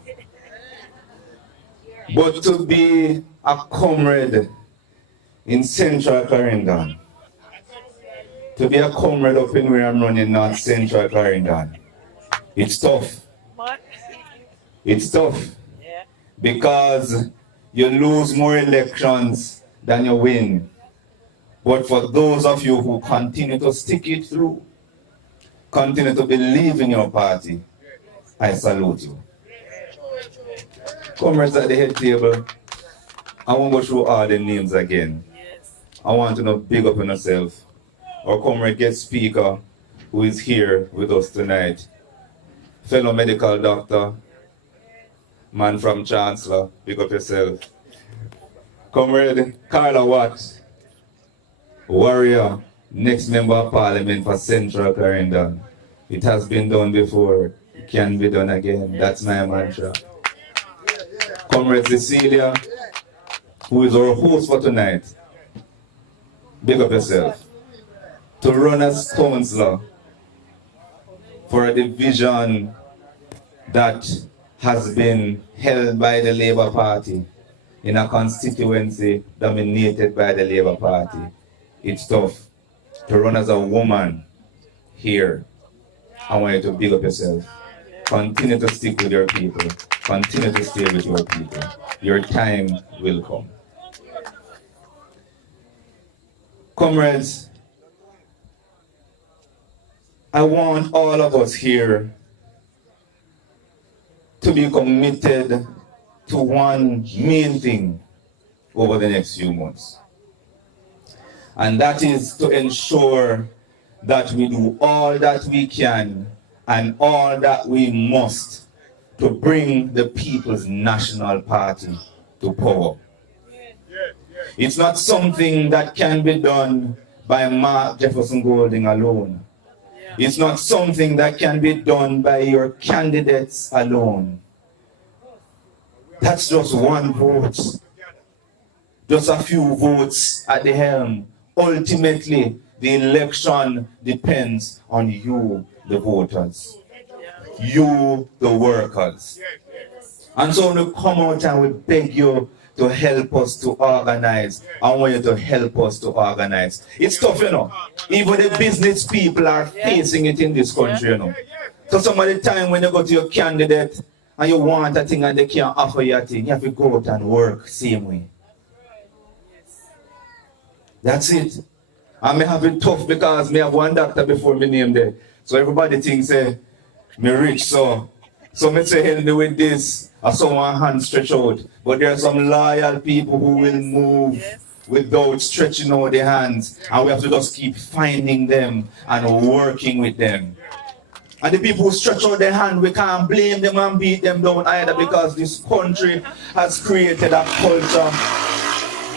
But to be a comrade in Central Clarendon, to be a comrade up in where I'm running North Central Clarendon, it's tough. It's tough. Because you lose more elections than you win. But for those of you who continue to stick it through, continue to believe in your party, I salute you. Comrades at the head table, I won't go through all the names again. I want to know big up on yourself. Our comrade guest speaker who is here with us tonight, fellow medical doctor, man from Chancellor, big up yourself. Comrade Carla Watt, warrior, next Member of Parliament for Central Clarendon. It has been done before, it can be done again. That's my mantra. Comrade Cecillia, who is our host for tonight, big up yourself. To run as councillor for a division that has been held by the Labour Party in a constituency dominated by the Labour Party. It's tough. To run as a woman here, I want you to big up yourself. Continue to stick with your people. Continue to stay with your people. Your time will come. Comrades, I want all of us here to be committed to one main thing over the next few months. And that is to ensure that we do all that we can and all that we must to bring the People's National Party to power. It's not something that can be done by Mark Jefferson Golding alone. It's not something that can be done by your candidates alone. That's just one vote. Just a few votes at the helm. Ultimately, the election depends on you, the voters. You, the workers. And so we come out and we beg you to help us to organize. I want you to help us to organize. It's tough, you know. Even the business people are facing it in this country, you know. So some of the time when you go to your candidate and you want a thing and they can't offer you a thing, you have to go out and work same way. That's it. And me have it tough because me have one doctor before me name there. So everybody thinks me rich, so me say help me with this. I saw one hand stretch out. But there are some loyal people who will move without stretching out their hands. And we have to just keep finding them and working with them. And the people who stretch out their hand, we can't blame them and beat them down either, because this country has created a culture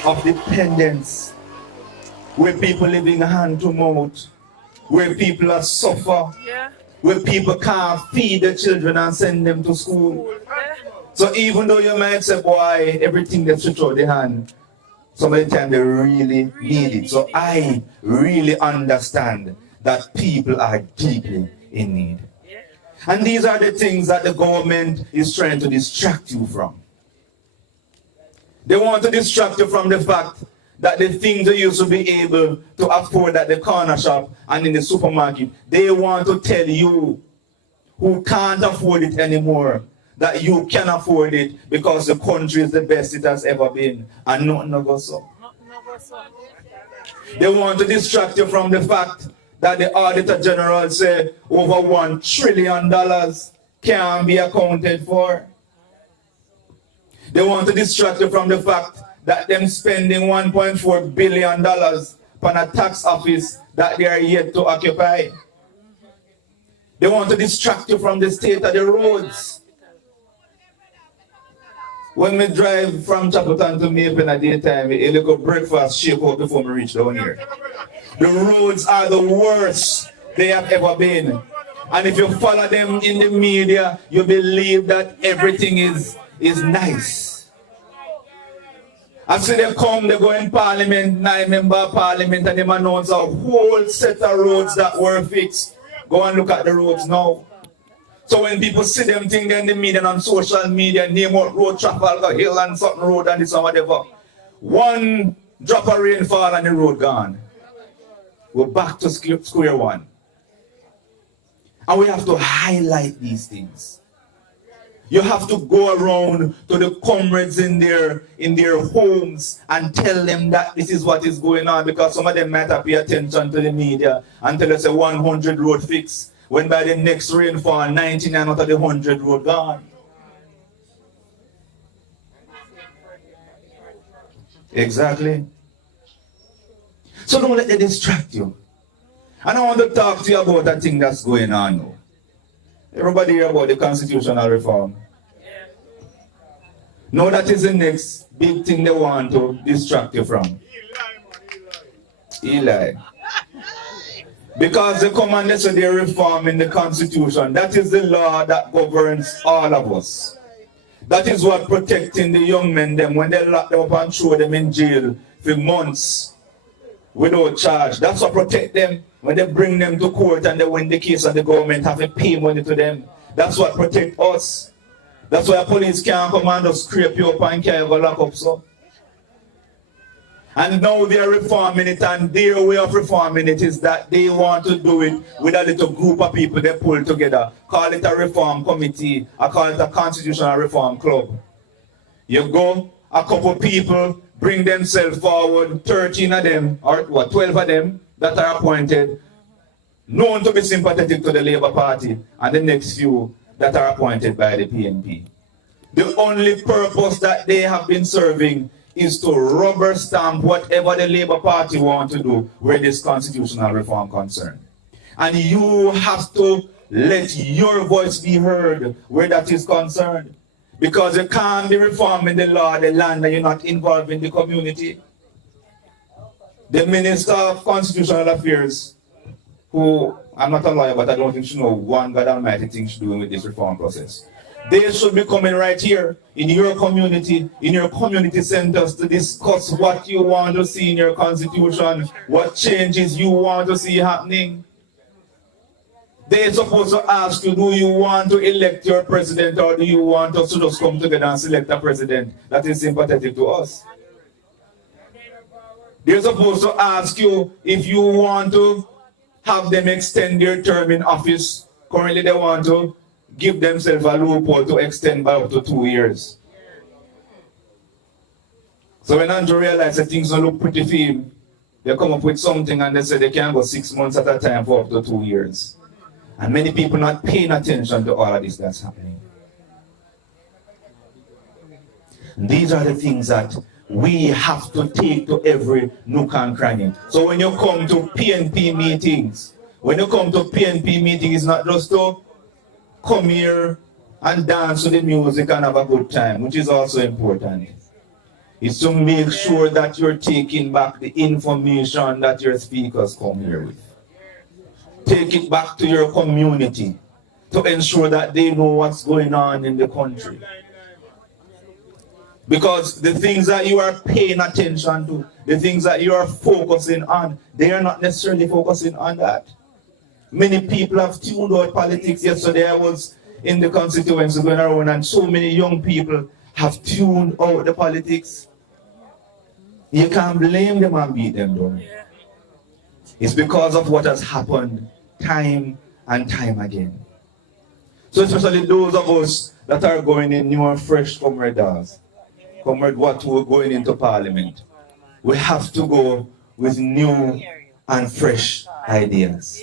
of dependence, where people living hand to mouth, where people are suffer, where people can't feed the children and send them to school. So even though you might say, boy, everything they stretch out their hand, some of the time they really need it. So I really understand that people are deeply in need. And these are the things that the government is trying to distract you from. They want to distract you from the fact that the things you used to be able to afford at the corner shop and in the supermarket, they want to tell you who can't afford it anymore that you can afford it because the country is the best it has ever been, and nothing no go so. They want to distract you from the fact that the Auditor General said over $1 trillion can be accounted for. They want to distract you from the fact that them spending $1.4 billion on a tax office that they are yet to occupy. They want to distract you from the state of the roads. When we drive from Chapelton to Maple at daytime, a little breakfast shake out before we reach down here. The roads are the worst they have ever been. And if you follow them in the media, you believe that everything is nice. I see them come, they go in parliament, 9-member parliament, and they announce a whole set of roads that were fixed. Go and look at the roads now. So when people see them thing in the media and on social media, name out road, Trafalgar Hill and something road and this and whatever, one drop of rainfall and the road gone. We're back to square one. And we have to highlight these things. You have to go around to the comrades in their homes and tell them that this is what is going on, because some of them might have pay attention to the media until it's a 100 road fix, when by the next rainfall, 99 out of the 100 road gone. Exactly. So don't let them distract you. And I want to talk to you about a thing that's going on now. Everybody hear about the constitutional reform? No, that is the next big thing they want to distract you from. Eli. Because they come and they say they're reforming the Constitution. That is the law that governs all of us. That is what protecting the young men them when they lock them up and throw them in jail for months without charge. That's what protect them when they bring them to court and they win the case and the government have to pay money to them. That's what protect us. That's why police can't come and just scrape you up and carry you lock up so. And now they are reforming it, and their way of reforming it is that they want to do it with a little group of people they pull together. Call it a reform committee, or call it a constitutional reform club. You go, a couple people bring themselves forward, 13 of them, or what, 12 of them that are appointed, known to be sympathetic to the Labour Party, and the next few that are appointed by the PNP. The only purpose that they have been serving is to rubber stamp whatever the Labour Party want to do where this constitutional reform concerned. And you have to let your voice be heard where that is concerned. Because you can't be reforming the law, the land, and you're not involved in the community. The Minister of Constitutional Affairs, who, I'm not a lawyer, but I don't think she knows one God Almighty thing she's doing with this reform process. They should be coming right here in your community centers to discuss what you want to see in your constitution, what changes you want to see happening. They're supposed to ask you, do you want to elect your president, or do you want us to just come together and select a president that is sympathetic to us? They're supposed to ask you if you want to have them extend their term in office. Currently they want to give themselves a loophole to extend by up to 2 years. So when Andrew realized that things don't look pretty for him, they come up with something and they say they can go 6 months at a time for up to 2 years. And many people not paying attention to all of this that's happening. And these are the things that we have to take to every nook and cranny. So when you come to PNP meetings, it's not just to come here and dance to the music and have a good time, which is also important. It's to make sure that you're taking back the information that your speakers come here with. Take it back to your community to ensure that they know what's going on in the country. Because the things that you are paying attention to, the things that you are focusing on, they are not necessarily focusing on that. Many people have tuned out politics. Yesterday I was in the constituency going around, and so many young people have tuned out the politics. You can't blame them and beat them down. It's because of what has happened time and time again. So especially those of us that are going in new and fresh comrades, what we're going into Parliament, we have to go with new and fresh ideas.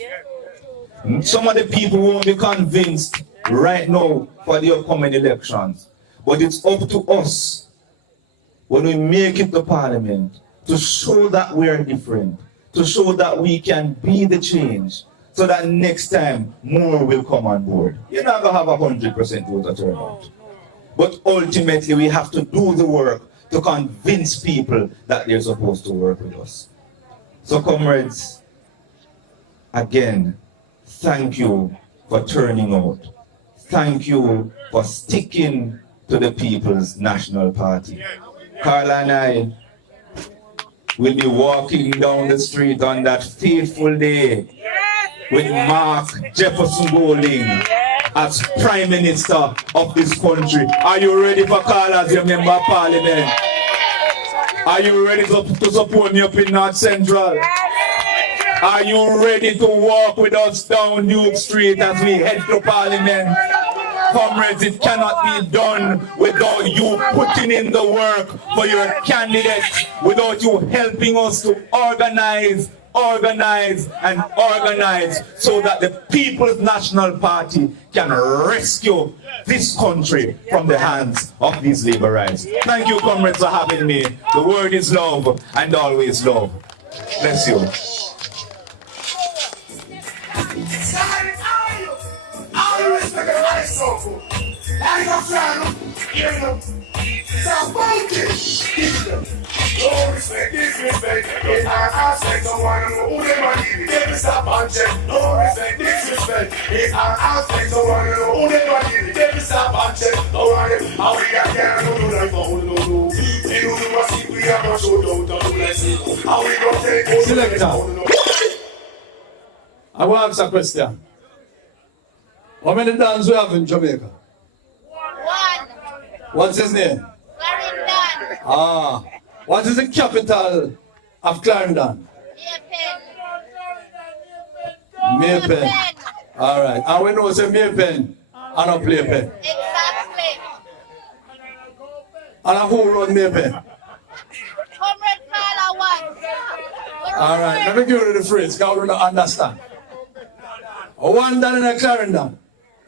Some of the people won't be convinced right now for the upcoming elections, but it's up to us when we make it to Parliament to show that we are different, to show that we can be the change, so that next time more will come on board. You're not going to have 100% voter turnout. But ultimately we have to do the work to convince people that they're supposed to work with us. So comrades, again, thank you for turning out. Thank you for sticking to the People's National Party. Carla and I will be walking down the street on that fateful day with Mark Jefferson Golding as Prime Minister of this country. Are you ready for Carla as your Member of Parliament? Are you ready to support me up in North Central? Are you ready to walk with us down Duke Street as we head to Parliament? Comrades, it cannot be done without you putting in the work for your candidates, without you helping us to organize so that the People's National Party can rescue this country from the hands of these liberals. Thank you, comrades, for having me. The word is love and always love. Bless you. No respect, disrespect, it's an aspect. Someone who never leave it, never stop and check. No respect, disrespect, it's an aspect. Someone who never leave it, never stop and check. No one, how we got here, no like for no. We do what see, we have no show, don't do like see. How we gon' take Selector, I want to ask a question. How many dons we have in Jamaica? One. What's his name? Clarendon. Ah. What is the capital of Clarendon? Maypen. All right. And we know it's a Maypen and a Playpen. Exactly. And who run Maypen? Comrade Mala one. All right. Let me give you the phrase. God will not understand. One down in a Clarendon.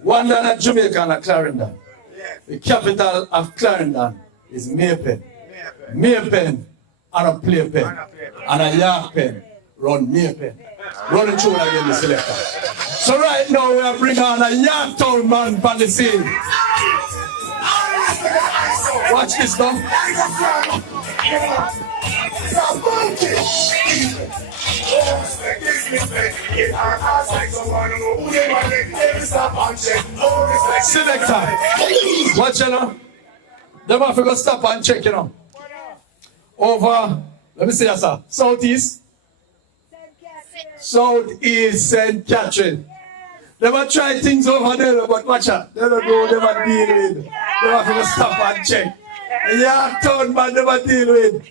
One down at Jamaica and a Clarendon. The capital of Clarendon is Maypen. Maypen and a Playpen. And a York pen run Maypen. Running through again the selector. So right now we are bringing on a Yorktown man on the scene. Watch this now. Selector, watch you know. Them have to go stop and check, you know. Over, let me see that, sir. Southeast. Southeast St. Catherine. They might try things over there, but watch out. They don't know, they might deal with. They have to stop and check. Yorktown man, they might deal with.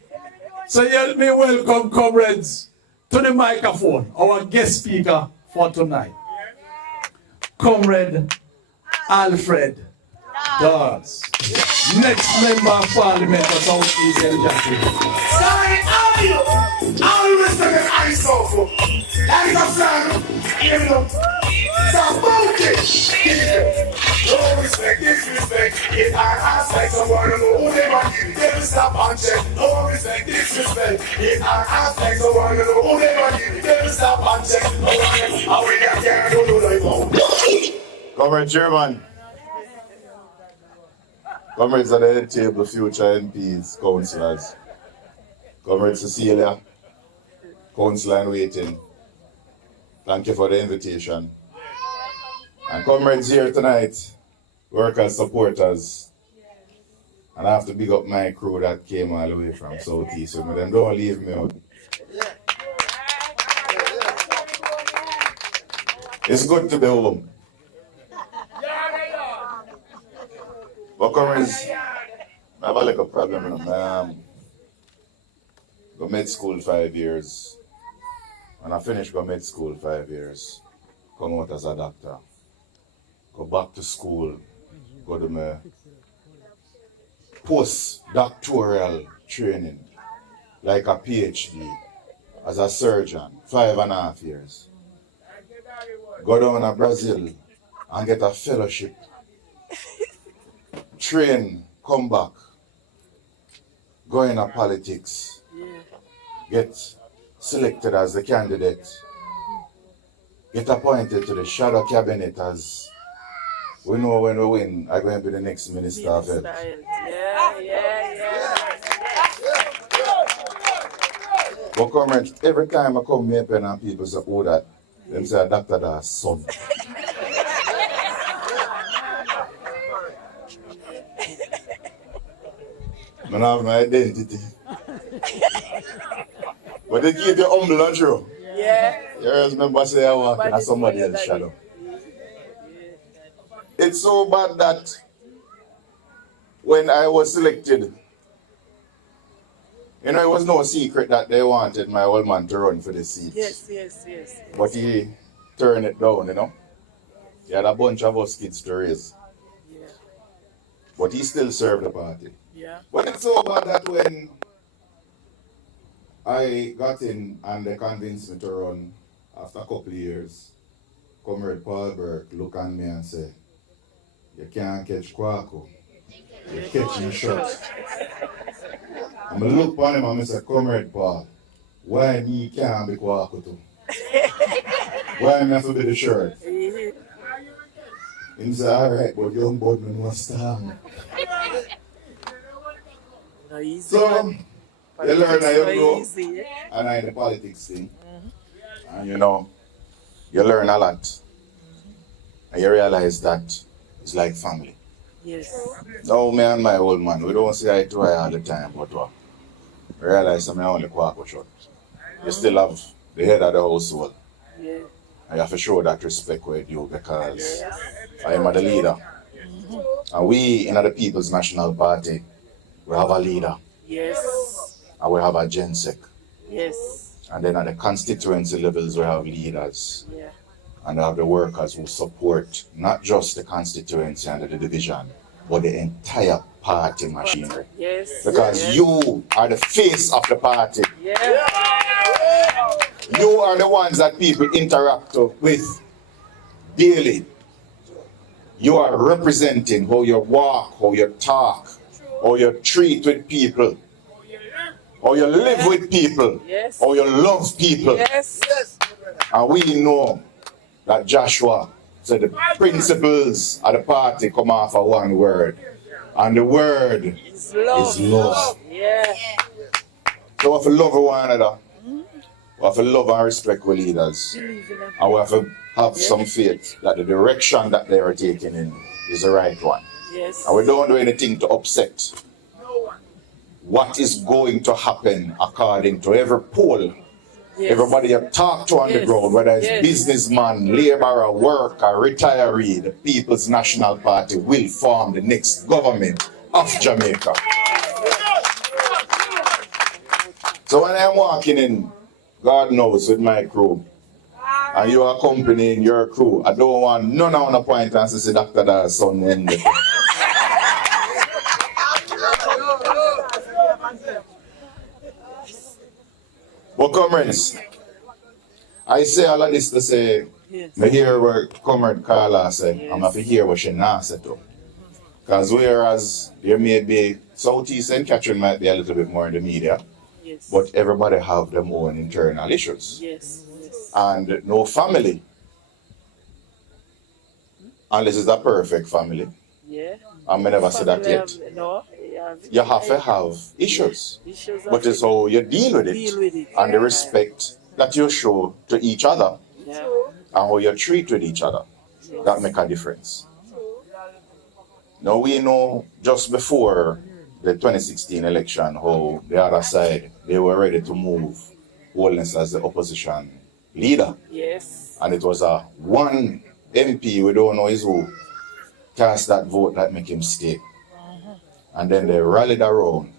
So help me welcome, comrades, to the microphone, our guest speaker for tonight. Comrade Alfred Dawes, next member of Parliament for Southeast St. Catherine. Sorry, how are you? All respect and ice over. Like a son, give it up. Some bullshit. No respect, disrespect. It our like someone who they want you. They stop and check. No respect, disrespect. It our like someone who they want you. They stop and check. How we got here, don't do like that. Comrade Chairman, comrades at the head table, future MPs, councillors, Comrade Cecillia, councillor in waiting, thank you for the invitation. And comrades here tonight, workers, supporters, and I have to big up my crew that came all the way from Southeast with me. Them don't leave me out. It's good to be home. But comrades, I have a little problem. Go med school 5 years. When I finish go med school 5 years, come out as a doctor. Go back to school, go to my post-doctoral training, like a PhD, as a surgeon, 5.5 years. Go down to Brazil and get a fellowship. Train, come back, go into politics, get selected as the candidate, get appointed to the shadow cabinet as we know when we win, I'm going to be the next Minister of Health. But comrades, every time I come here and people say, oh that, them say Dr. Dawes' son. I don't have my identity. But they keep you humble and true. Yeah. You always remember say I walk in somebody else's shadow. It's so bad that when I was selected, you know, it was no secret that they wanted my old man to run for the seat. Yes. But he turned it down, you know. He had a bunch of us kids to raise. Yeah. But he still served the party. Yeah. But it's so bad that when I got in and they convinced me to run after a couple of years, Comrade Paul Burke looked at me and said, you can't catch Kwaku, you're catching shots. And I looked at him and I said, Comrade Paul, why me can't be Kwaku too? Why me have to be the shirt? He said, alright, but young boatman was strong. So, you learn how you grow, and I in the politics thing. And you know, you learn a lot. And you realize that it's like family. Yes. Now, me and my old man, we don't see eye to eye all the time, but we realize that I only Kwaku short. You still have the head of the household. Yeah. And you have to show that respect with you because I am the leader. And we in the People's National Party, we have a leader. Yes. And we have a GenSec. Yes. And then at the constituency levels, we have leaders. Yeah. And we have the workers who support not just the constituency and the division, but the entire party machinery. Yes. Because yes. you are the face of the party. Yeah. You are the ones that people interact with daily. You are representing how you walk, how you talk, how you treat with people, how you live with people, yes. how you love people. Yes. And we know that Joshua said the principles of the party come off of one word. And the word is love. Yeah. So we have to love one another. We have to love and respect our leaders. And we have to have some faith that the direction that they are taking in is the right one. Yes. And we don't do anything to upset what is going to happen according to every poll. Yes. Everybody you talk to on the ground, whether it's businessman, laborer, worker, retiree, the People's National Party will form the next government of Jamaica. So when I'm walking in, God knows, with my crew, and you are accompanying your crew, I don't want none of the point and say Dr. Da's son win. But comrades, I say all of this to say, I hear what Comrade Carla say, I'm going to hear what she not say too. Because whereas there may be, Southeast and Catherine might be a little bit more in the media, but everybody have their own internal issues. And no family, unless it's a perfect family, I may never say that yet. You have to have issues, but it's how you deal with it and the respect that you show to each other and how you treat with each other. That make a difference. Now we know just before the 2016 election how the other side, they were ready to move Holness as the opposition leader. And it was a one MP, we don't know his who, cast that vote that make him stay. And then they rallied around.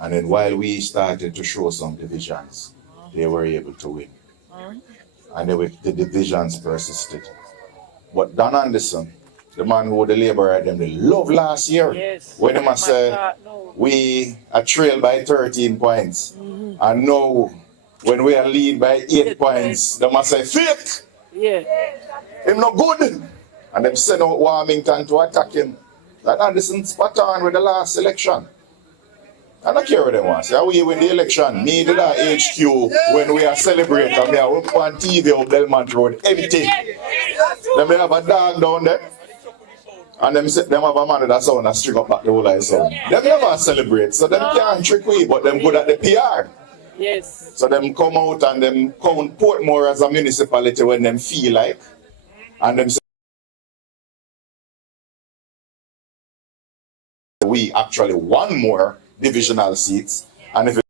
And then while we started to show some divisions, they were able to win. And the divisions persisted. But Don Anderson, the man who the labor at them, they love last year. When they must say, we are trailed by 13 points. And now, when we are lead by 8 points, they must say, faith! Him no good! And them send out Warmington to attack him. That Anderson spot on with the last election. I don't care what they want. Say, we win the election. Me did our HQ when we are celebrating. We are up on TV of Belmont Road, empty. Then we have a dog down there. And them have a man that sound and string up back the whole life sound. Them never celebrate, so them can't trick we, but them good at the PR. So them come out and them count Portmore as a municipality when them feel like. And them say, we actually won more divisional seats, and if it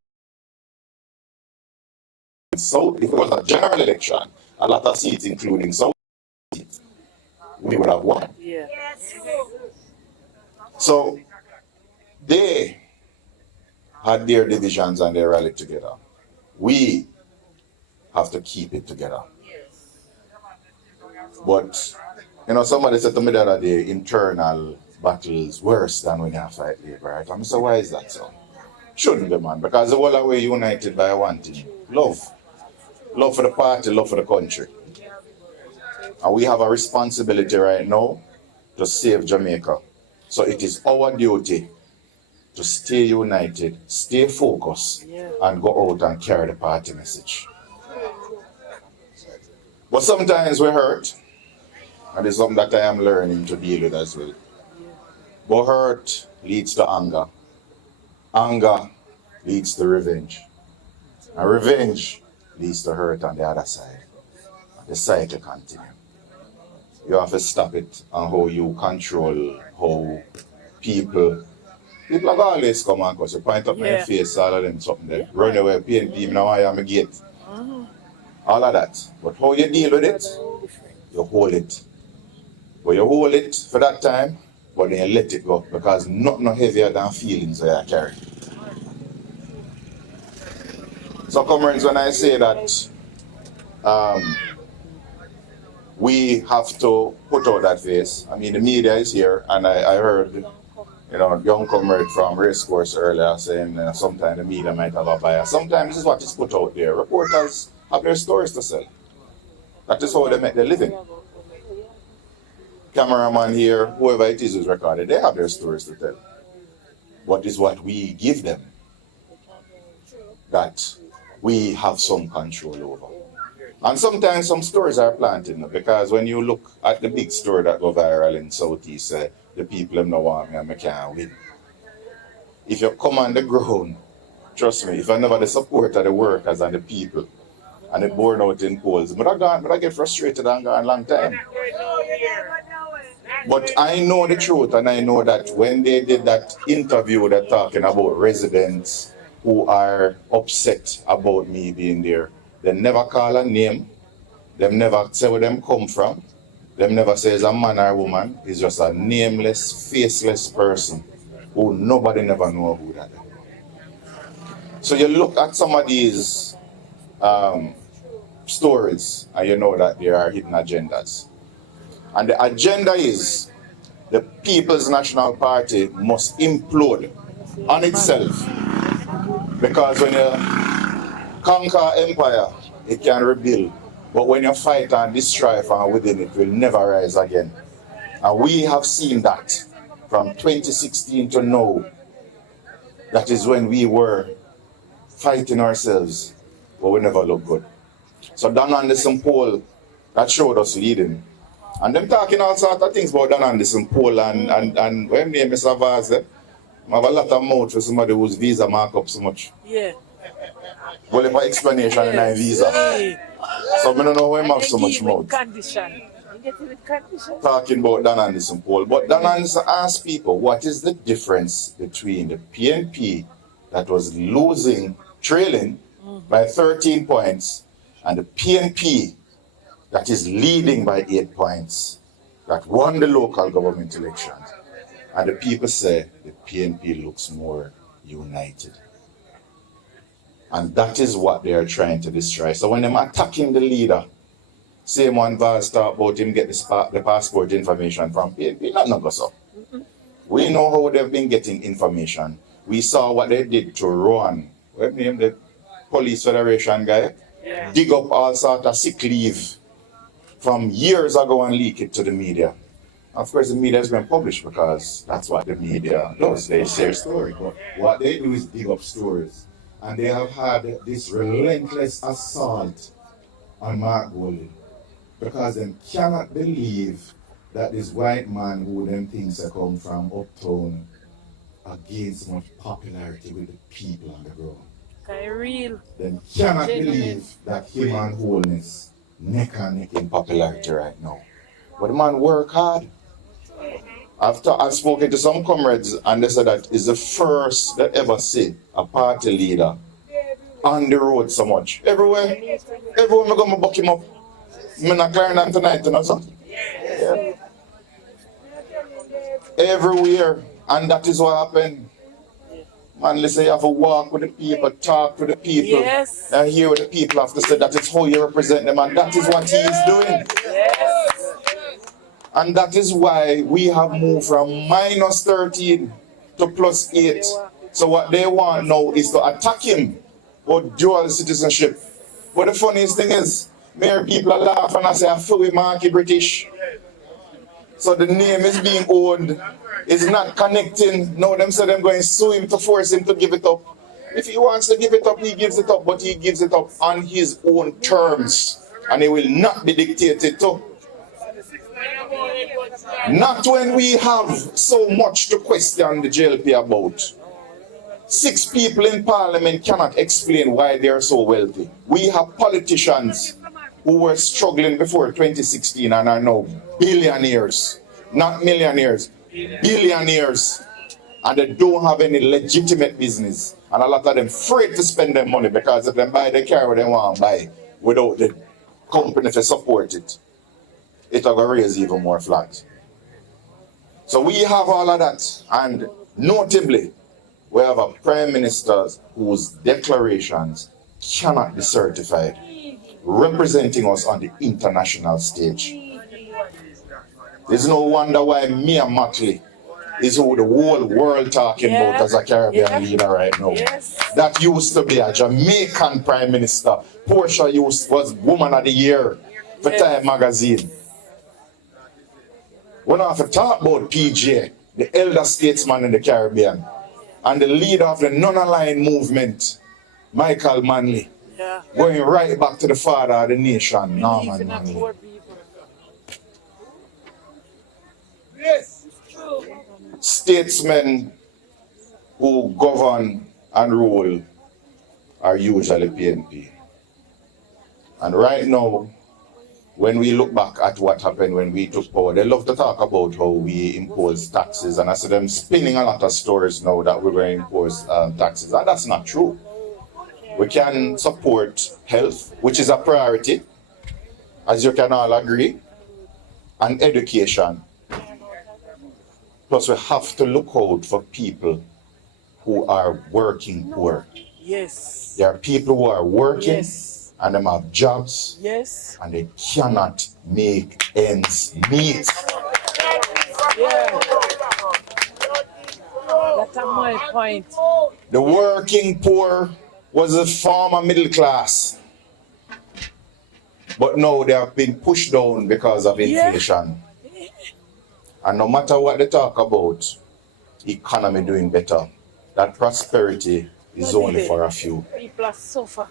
was a general election, a lot of seats, including South seats, we would have won. So they had their divisions and they rallied together. We have to keep it together. But you know, somebody said to me the other day, internal battles worse than when you fight labor, right? I'm so why is that so? Shouldn't be, man, because the whole way united by one thing. Love. Love for the party, love for the country. And we have a responsibility right now to save Jamaica. So it is our duty to stay united, stay focused, and go out and carry the party message. But sometimes we hurt, and it's something that I am learning to deal with as well. But hurt leads to anger. Anger leads to revenge. And revenge leads to hurt on the other side. And the cycle continues. You have to stop it on how you control how people have always come and cause you point up my face, all of them something there. Run away, PNP, now I am a gate. All of that. But how you deal with it, you hold it. But you hold it for that time, but then you let it go, because nothing heavier than feelings that you carry. So, comrades, when I say that we have to put out that face, I mean, the media is here, and I heard, young comrade from Racecourse earlier saying sometimes the media might have a bias. Sometimes this is what is put out there. Reporters have their stories to sell. That is how they make their living. Cameraman here, whoever it is who's recorded, they have their stories to tell. What is what we give them that we have some control over. And sometimes some stories are planted, because when you look at the big story that go viral in Southeast, the people them don't want me and I can't win. If you come on the ground, trust me, if I never the support of the workers and the people and the born out in polls, but I get frustrated and gone a long time. But I know the truth, and I know that when they did that interview, they're talking about residents who are upset about me being there. They never call a name. They never say where them come from. They never say it's a man or a woman. It's just a nameless, faceless person who nobody never know who that is. So you look at some of these stories and you know that there are hidden agendas. And the agenda is the People's National Party must implode on itself. Because when you conquer empire, it can rebuild. But when you fight and destroy from within, it will never rise again. And we have seen that from 2016 to now. That is when we were fighting ourselves, but we never look good. So Dan Anderson poll, that showed us leading. And them talking all sorts of things about Dan Anderson poll and when name Mr. Vaz, I have a lot of mouth for somebody whose visa mark up so much. Yeah. Well, if I explanation in my visa. So I don't know why I have so much mouth. Talking about Dan Anderson poll. But Dan Anderson asked people, what is the difference between the PNP that was trailing by 13 points, and the PNP that is leading by 8 points, that won the local government elections. And the people say the PNP looks more united. And that is what they are trying to destroy. So when they're attacking the leader, same one Vaz talk about him get the passport information from PNP, not go so. We know how they've been getting information. We saw what they did to Rowan, what name the Police Federation guy, dig up all sort of sick leave from years ago and leak it to the media. Of course, the media has been published because that's what the media does. They share stories. But what they do is dig up stories. And they have had this relentless assault on Mark Golding because they cannot believe that this white man who them thinks come from uptown gained so much popularity with the people on the ground. Real. They cannot believe that him and Wholeness neck and neck in popularity right now. But the man work hard. I've spoken to some comrades and they said that is the first that ever see a party leader on the road so much. Everywhere I'm going to buck him up. I'm not clearing them tonight, something. Yeah. Everywhere. And that is what happened. Man, listen, you have to walk with the people, talk with the people, and hear what the people have to say. That is how you represent them, and that is what he is doing. Yes. And that is why we have moved from -13 to +8. So what they want now is to attack him for dual citizenship. But the funniest thing is, mere people are laughing and say, I feel we marky British. So the name is being owned. It's not connecting. Now them say them going to sue him to force him to give it up. If he wants to give it up, he gives it up, but he gives it up on his own terms. And he will not be dictated to. Not when we have so much to question the JLP about. 6 people in parliament cannot explain why they are so wealthy. We have politicians who were struggling before 2016 and are now billionaires, not millionaires, billionaires, and they don't have any legitimate business. And a lot of them afraid to spend their money because if they buy the car they want to buy without the company to support it, it will raise even more flags. So we have all of that, and notably, we have a prime minister whose declarations cannot be certified, representing us on the international stage. There's no wonder why Mia Mockley is who the whole world talking about as a Caribbean leader right now. That used to be a Jamaican Prime Minister. Portia was Woman of the Year for Time magazine. We don't have to talk about PJ, the elder statesman in the Caribbean, and the leader of the non-aligned movement, Michael Manley, going right back to the father of the nation, Norman Manley. Statesmen who govern and rule are usually PNP. And right now, when we look back at what happened when we took power, they love to talk about how we impose taxes, and I see them spinning a lot of stories now that we're going to impose taxes, and that's not true. We can support health, which is a priority, as you can all agree, and education. Plus, we have to look out for people who are working poor. Yes. There are people who are working, yes, and them have jobs, yes, and they cannot make ends meet. Yeah. That's my point. The working poor was the former middle class, but now they have been pushed down because of inflation. And no matter what they talk about, economy doing better, that prosperity is only for a few. People are suffer.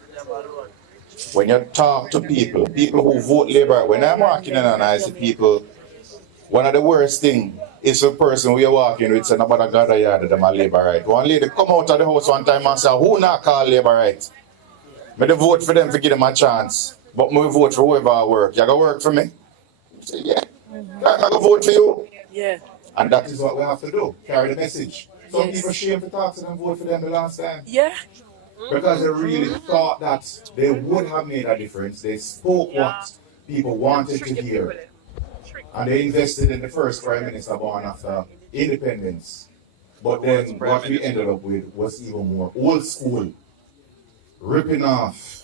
When you talk to people who vote Labour, when I'm walking in and I see people, one of the worst things is the person we are walking with saying about a God yard them a Labour right. One lady come out of the house one time and say, who not call Labour right? Me dey vote for them to give them a chance, but me vote for whoever I work. You gonna work for me? I say, yeah. I'm gonna vote for you. Yeah. And that is what we have to do, carry the message. Some people shame to talk to them, vote for them the last time. Yeah. Because they really thought that they would have made a difference. They spoke what people wanted to hear. And they invested in the first Prime Minister born after independence. But then what we ended up with was even more old school, ripping off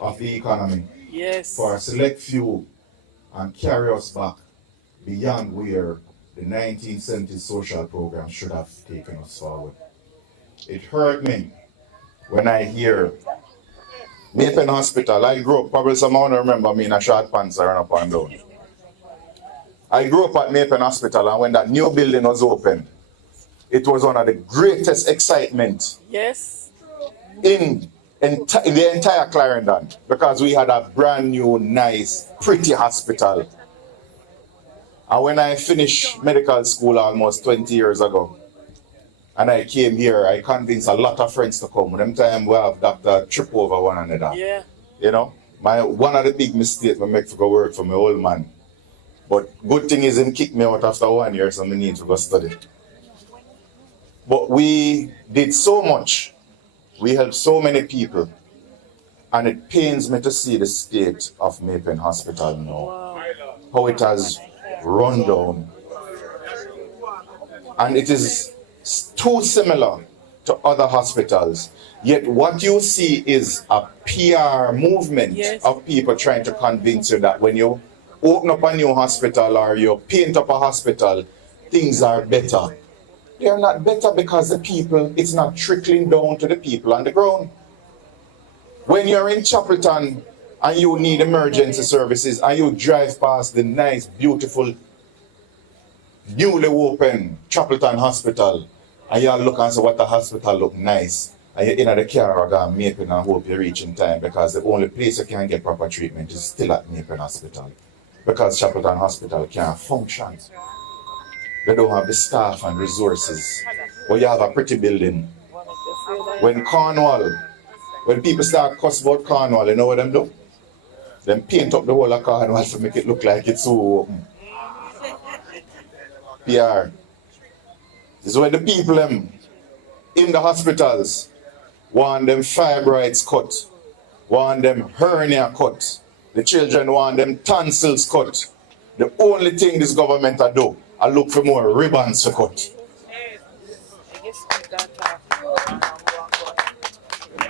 of the economy for a select few and carry us back beyond where the 1970s social program should have taken us forward. It hurt me when I hear Mapen Hospital. I grew up, probably someone remember me in a short pants run up and down. I grew up at Mapen Hospital, and when that new building was opened, it was one of the greatest excitement in the entire Clarendon, because we had a brand new, nice, pretty hospital. And when I finished medical school almost 20 years ago, and I came here, I convinced a lot of friends to come. Them time we have doctor trip over one another. Yeah. You know, one of the big mistakes I make to go work for my old man. But good thing is him kicked me out after 1 year, so I need to go study. But we did so much. We helped so many people. And it pains me to see the state of Mapen Hospital now. How it has run down. And it is too similar to other hospitals. Yet what you see is a PR movement of people trying to convince you that when you open up a new hospital or you paint up a hospital, things are better. They are not better because the people, it's not trickling down to the people on the ground. When you're in Chapelton and you need emergency services and you drive past the nice, beautiful, newly open Chapelton Hospital, and you look and say what the hospital look nice, and you're in the car or go Mapen and hope you reach in time, because the only place you can get proper treatment is still at Mapen Hospital, because Chapelton Hospital can't function. They don't have the staff and resources. But you have a pretty building. When people start cuss about Cornwall, you know what them do? Them paint up the whole of Cornwall to make it look like it's so open. PR. This is when the people in the hospitals want them fibroids cut, want them hernia cut, the children want them tonsils cut. The only thing this government do, I look for more ribbons to cut.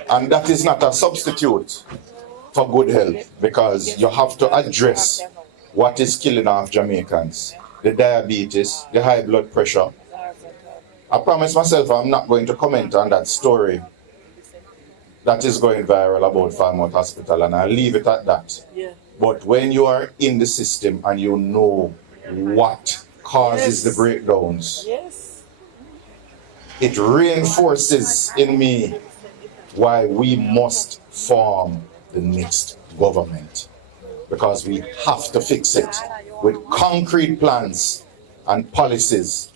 And that is not a substitute for good health, because you have to address what is killing off Jamaicans. The diabetes, the high blood pressure. I promise myself I'm not going to comment on that story that is going viral about Falmouth Hospital, and I'll leave it at that. Yeah. But when you are in the system and you know what causes the breakdowns, Yes. it reinforces in me why we must form the next government. Because we have to fix it with concrete plans and policies,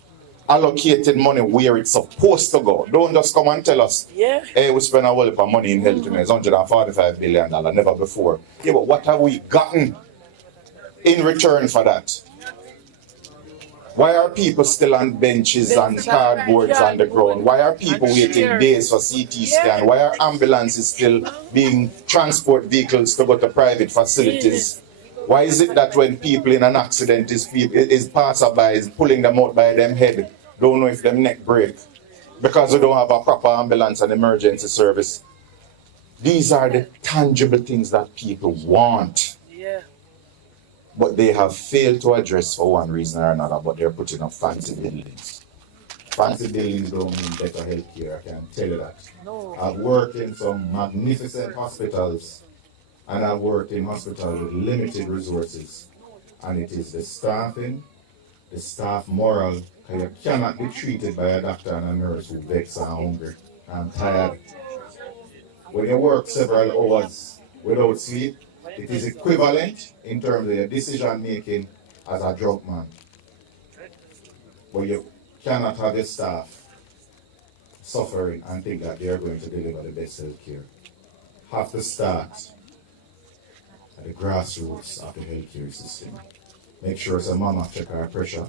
allocated money where it's supposed to go. Don't just come and tell us, hey, we spend a whole lot of money in health, it's $145 billion, never before. Yeah, but what have we gotten in return for that? Why are people still on benches and cardboards on the ground? Why are people waiting days for CT scan? Why are ambulances still being transport vehicles to go to private facilities? Why is it that when people in an accident is passerby is pulling them out by them head, don't know if them neck break? Because we don't have a proper ambulance and emergency service. These are the tangible things that people want. But they have failed to address for one reason or another, but they're putting up fancy buildings. Fancy buildings don't mean better health care, I can tell you that. No. I've worked in some magnificent hospitals, and I've worked in hospitals with limited resources. And it is the staffing, the staff moral, because you cannot be treated by a doctor and a nurse who vex and hungry and tired. When you work several hours without sleep, it is equivalent in terms of your decision making as a drug man. But you cannot have your staff suffering and think that they are going to deliver the best health care. Have to start at the grassroots of the healthcare system. Make sure some mama check her pressure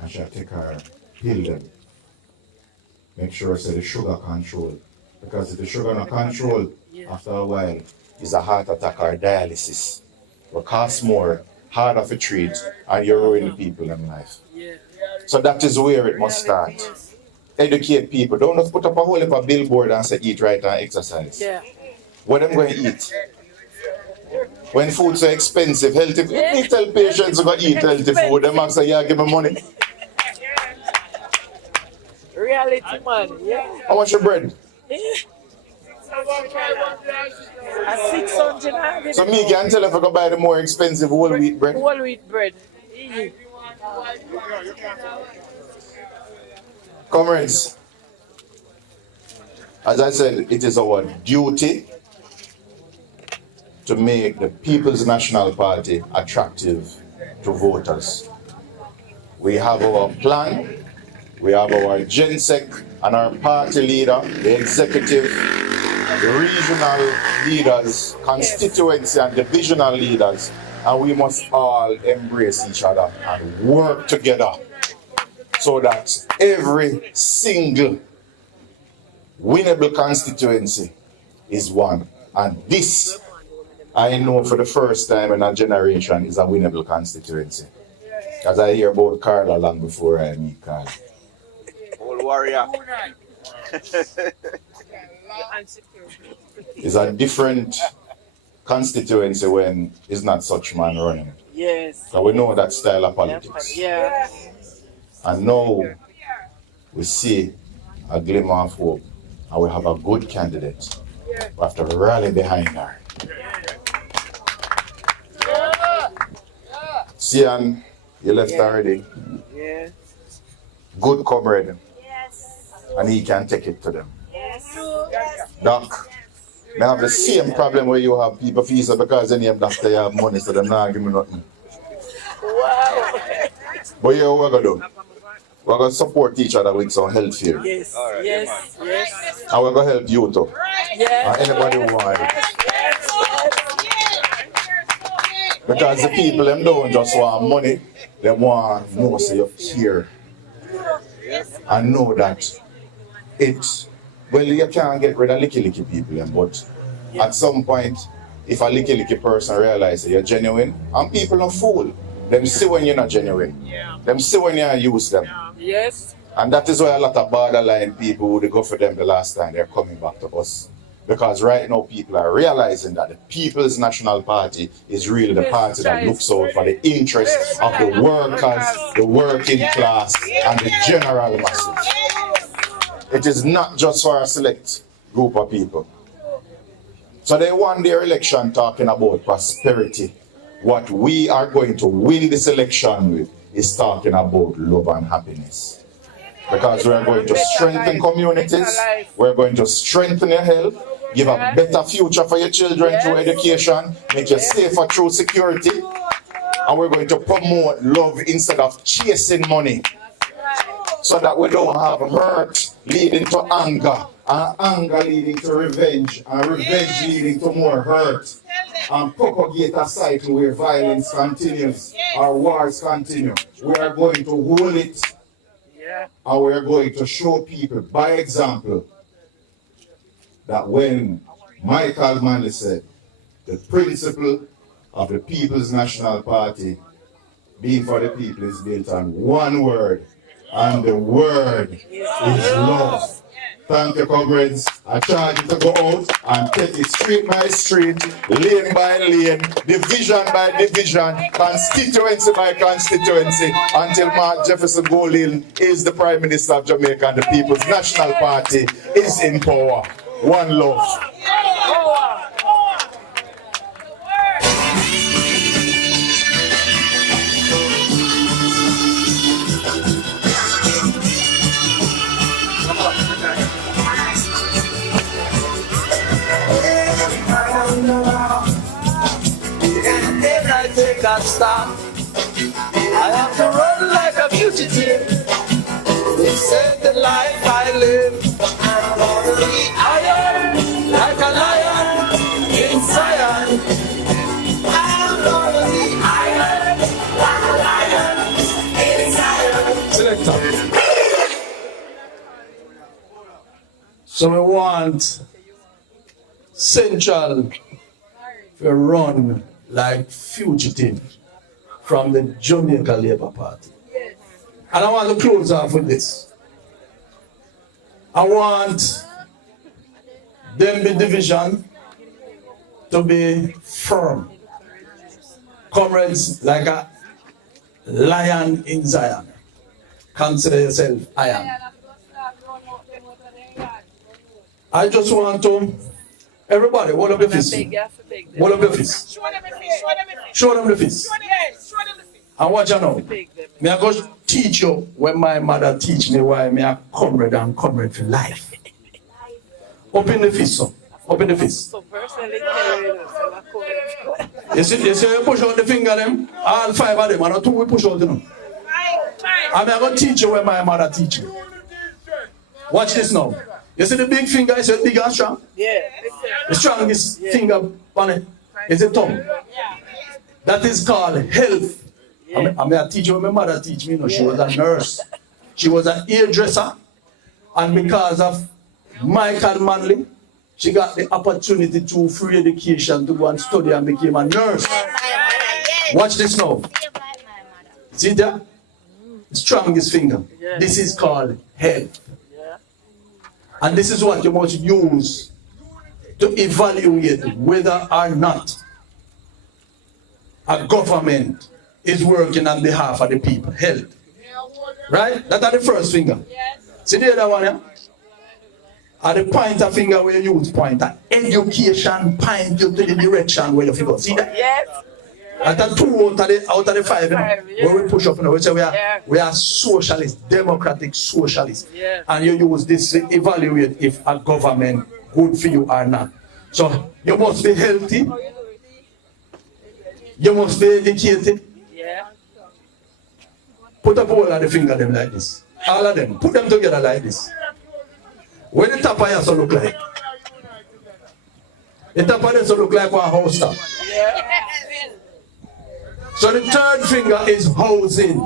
and she'll take her pill them. Make sure the sugar control. Because if the sugar not control, after a while, it's a heart attack or dialysis. Will cost more, harder to treat, and you're ruining people in life. So that is where it must start. Educate people. Don't just put up a whole heap of billboard and say eat right and exercise. What am I going to eat? When food's so expensive, healthy, you tell patients to go eat healthy food, they might say, yeah, give me money. Reality, man. How much your bread? A 600. So me can tell if I can buy the more expensive whole wheat bread. Whole wheat bread. Comrades, as I said, it is our duty to make the People's National Party attractive to voters. We have our plan, we have our GenSec and our party leader, the executive, the regional leaders, constituency and divisional leaders, and we must all embrace each other and work together so that every single winnable constituency is won. And this, I know for the first time in a generation, is a winnable constituency. Because I hear about Carla long before I meet Carla. Old warrior. It's a different constituency when it's not such man running. Yes. So we know that style of politics. Yeah. And now we see a glimmer of hope, and we have a good candidate. We have to rally behind her. Sian, you left already. Yeah. Good comrade. And he can take it to them. Doc, I have the same problem where you have people feel so because they name doctor you have money, so they're not giving me nothing. Wow. But yeah, what we're going to do? We're going to support each other with some health here. Yes, yes, yes. And we're going to help you too. Yes. And anybody who wants it. Because the people, them don't just want money, they want to know so you're here. And know that well, you can't get rid of licky people, but at some point, if a licky person realizes you're genuine, and people are fool, them see when you're not genuine. Them see when you use them. Yes. And that is why a lot of borderline people who they go for them the last time, they're coming back to us. Because right now people are realizing that the People's National Party is really the party that looks out for the interests of the workers, the working class, and the general masses. It is not just for a select group of people. So they won their election talking about prosperity. What we are going to win this election with is talking about love and happiness. Because we are going to strengthen communities, we're going to strengthen your health, give a better future for your children through education, make you safer through security, and we're going to promote love instead of chasing money, so that we don't have hurt leading to anger, and anger leading to revenge, and revenge leading to more hurt, and propagate a cycle where violence continues, or wars continue. We are going to hold it, and we are going to show people by example that when Michael Manley said the principle of the People's National Party being for the people is built on one word, and the word is love. Thank you, comrades. I charge you to go out and take it street by street, lane by lane, division by division, constituency by constituency, until Mark Jefferson Golden is the Prime Minister of Jamaica and the People's National Party is in power. One love. Take a stop. I have to run like a fugitive. This is the life I live. I'm gonna be iron like a lion in Zion. I'm gonna be iron like a lion in Zion. Selector. So we want Central to run like fugitive from the Jamaica Labour Party. Yes. And I want to close off with this. I want Denbigh division to be firm. Comrades, like a lion in Zion. Consider yourself iron. I just want to, everybody, hold up your fist. Hold up your fist. Show them the fist. And watch you now. Me I go teach you when my mother teach me why me a comrade and comrade for life. Open the fist, son. Open the fist. You see you push out the finger them? All five of them, and not two we push out them. And I go teach you when my mother teach me. Watch this now. You see the big finger is big and strong? Yeah. The strongest finger on it is the thumb. That is called health. Yeah. I mean, I teach you, my mother teach me, you know, she was a nurse. She was an hairdresser. And because of Michael Manley, she got the opportunity to free education to go and study and became a nurse. Watch this now. See that? Strongest finger. This is called health. And this is what you must use to evaluate whether or not a government is working on behalf of the people. Health. Right? That's the first finger. See the other one, yeah? And the pointer finger where you use pointer. Education point you to the direction where you figure. See that? Yes. That's 2 out of the 5, you know, where we push up, you know, we say we are socialists, democratic socialists. Yeah. And you use this to evaluate if a government good for you or not. So you must be healthy. You must be educated. Yeah. Put up all of the finger them like this. All of them. Put them together like this. What the top of your look like? The top of this look like one house top. Yeah. So the third finger is housing.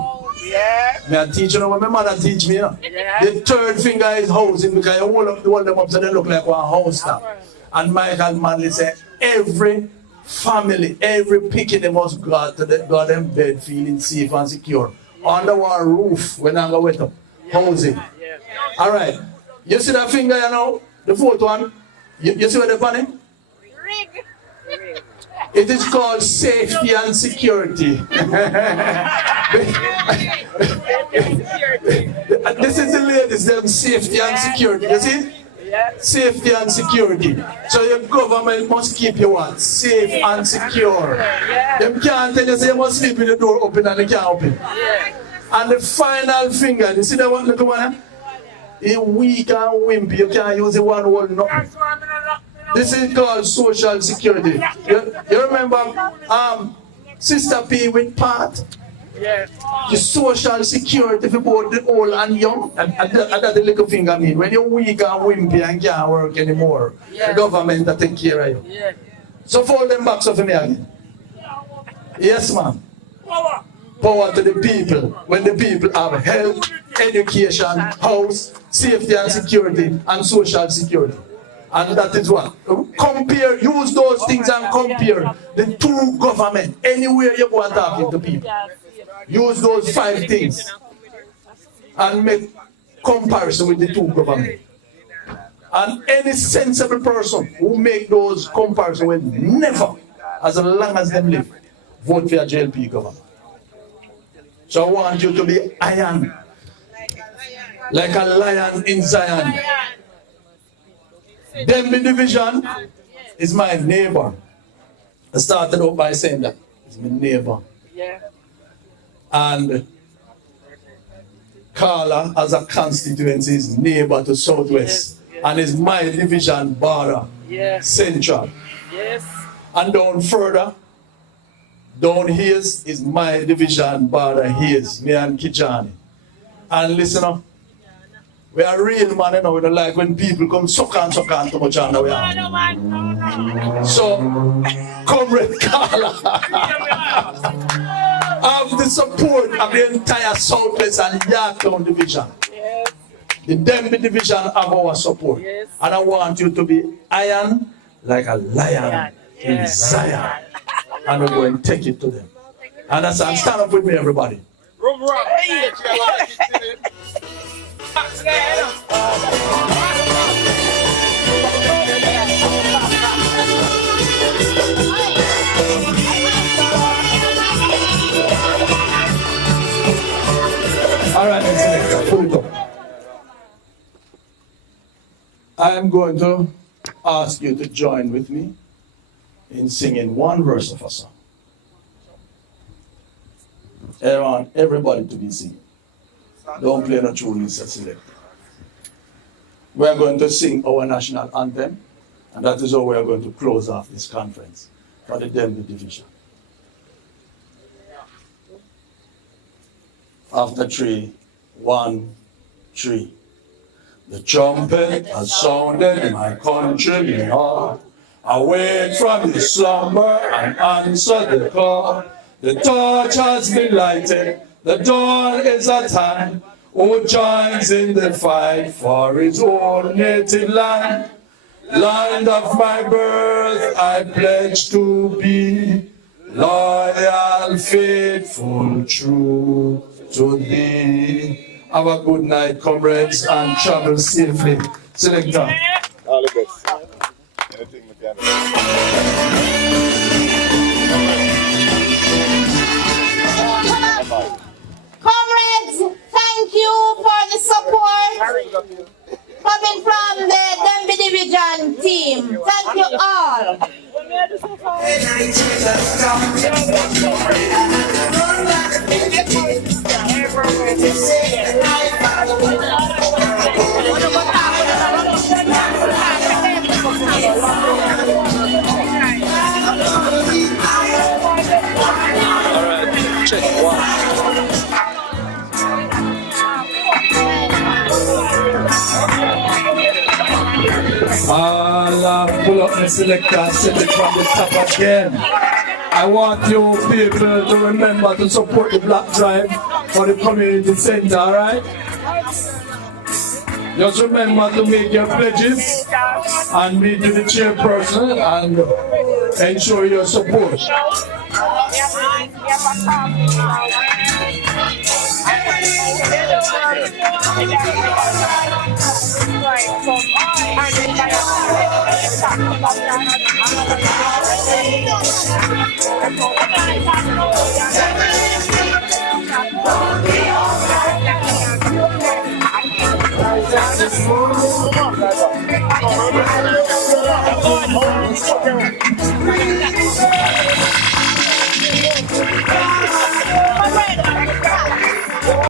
Yeah. May I teach you what my mother teach me? You know? Yeah. The third finger is housing because you hold them up so they look like one house top. And Michael Manley said every family, every picking they must go to them bed feeling safe and secure. Under one roof when I go with them. Housing. Alright. You see that finger, you know? The fourth one? You see what they're funny? It is called safety and security. This is the ladies, them safety and security. You see? Safety and security. So your government must keep you what? Safe and secure. Them can't tell you say you must sleep with the door open and they can't open. And the final finger, you see that one little one? It's weak and wimpy, you can't use the one word nothing. This is called social security. You remember Sister P with Pat? The social security for both the old and young. And that's the little finger mean. When you're weak and wimpy and can't work anymore, the government will take care of you. So fold them back so for me again. Yes, ma'am. Power to the people. When the people have health, education, house, safety and security, and social security. And that is what? Compare, use those things and compare the two government. Anywhere you go and talk to people. Use those 5 things and make comparison with the two government. And any sensible person who make those comparisons will never, as long as them live, vote for a JLP government. So I want you to be iron, like a lion in Zion. Denbigh division is my neighbor. I started out by saying that. It's my neighbor. And Carla, as a constituency, is neighbor to Southwest. And is my division border, central. And down further, down here is my division border here, me and Kijani. And listen up. We are real man, you know, we don't like when people come suck on too much on the way. So, Comrade Carla, have the support of the entire Southwest and Yorktown division. The Denbigh division have our support. And I want you to be iron like a lion in Zion. And we're going to take it to them. Understand? Stand up with me, everybody. All right, let's pull it up. I am going to ask you to join with me in singing one verse of a song. I want everybody to be singing. Don't play no tune, Cecillia. We are going to sing our national anthem, and that is how we are going to close off this conference for the Denbigh division. After 3, 1, 3. The trumpet has sounded in my country, me heart. Awake from the slumber and answer the call. The torch has been lighted, the dawn is at hand. Who joins in the fight for his own native land? Land of my birth, I pledge to be loyal, faithful, true to thee. Have a good night, comrades, and travel safely. Selector. All the best. Anything we can do. Comrades, thank you for the support coming from the Denbigh division team. Thank you all. All right, check one. I'll pull up the selector and set it from the top again. I want you people to remember to support the Black Tribe for the community center, alright? Just remember to make your pledges and meet with the chairperson and ensure your support. This morning,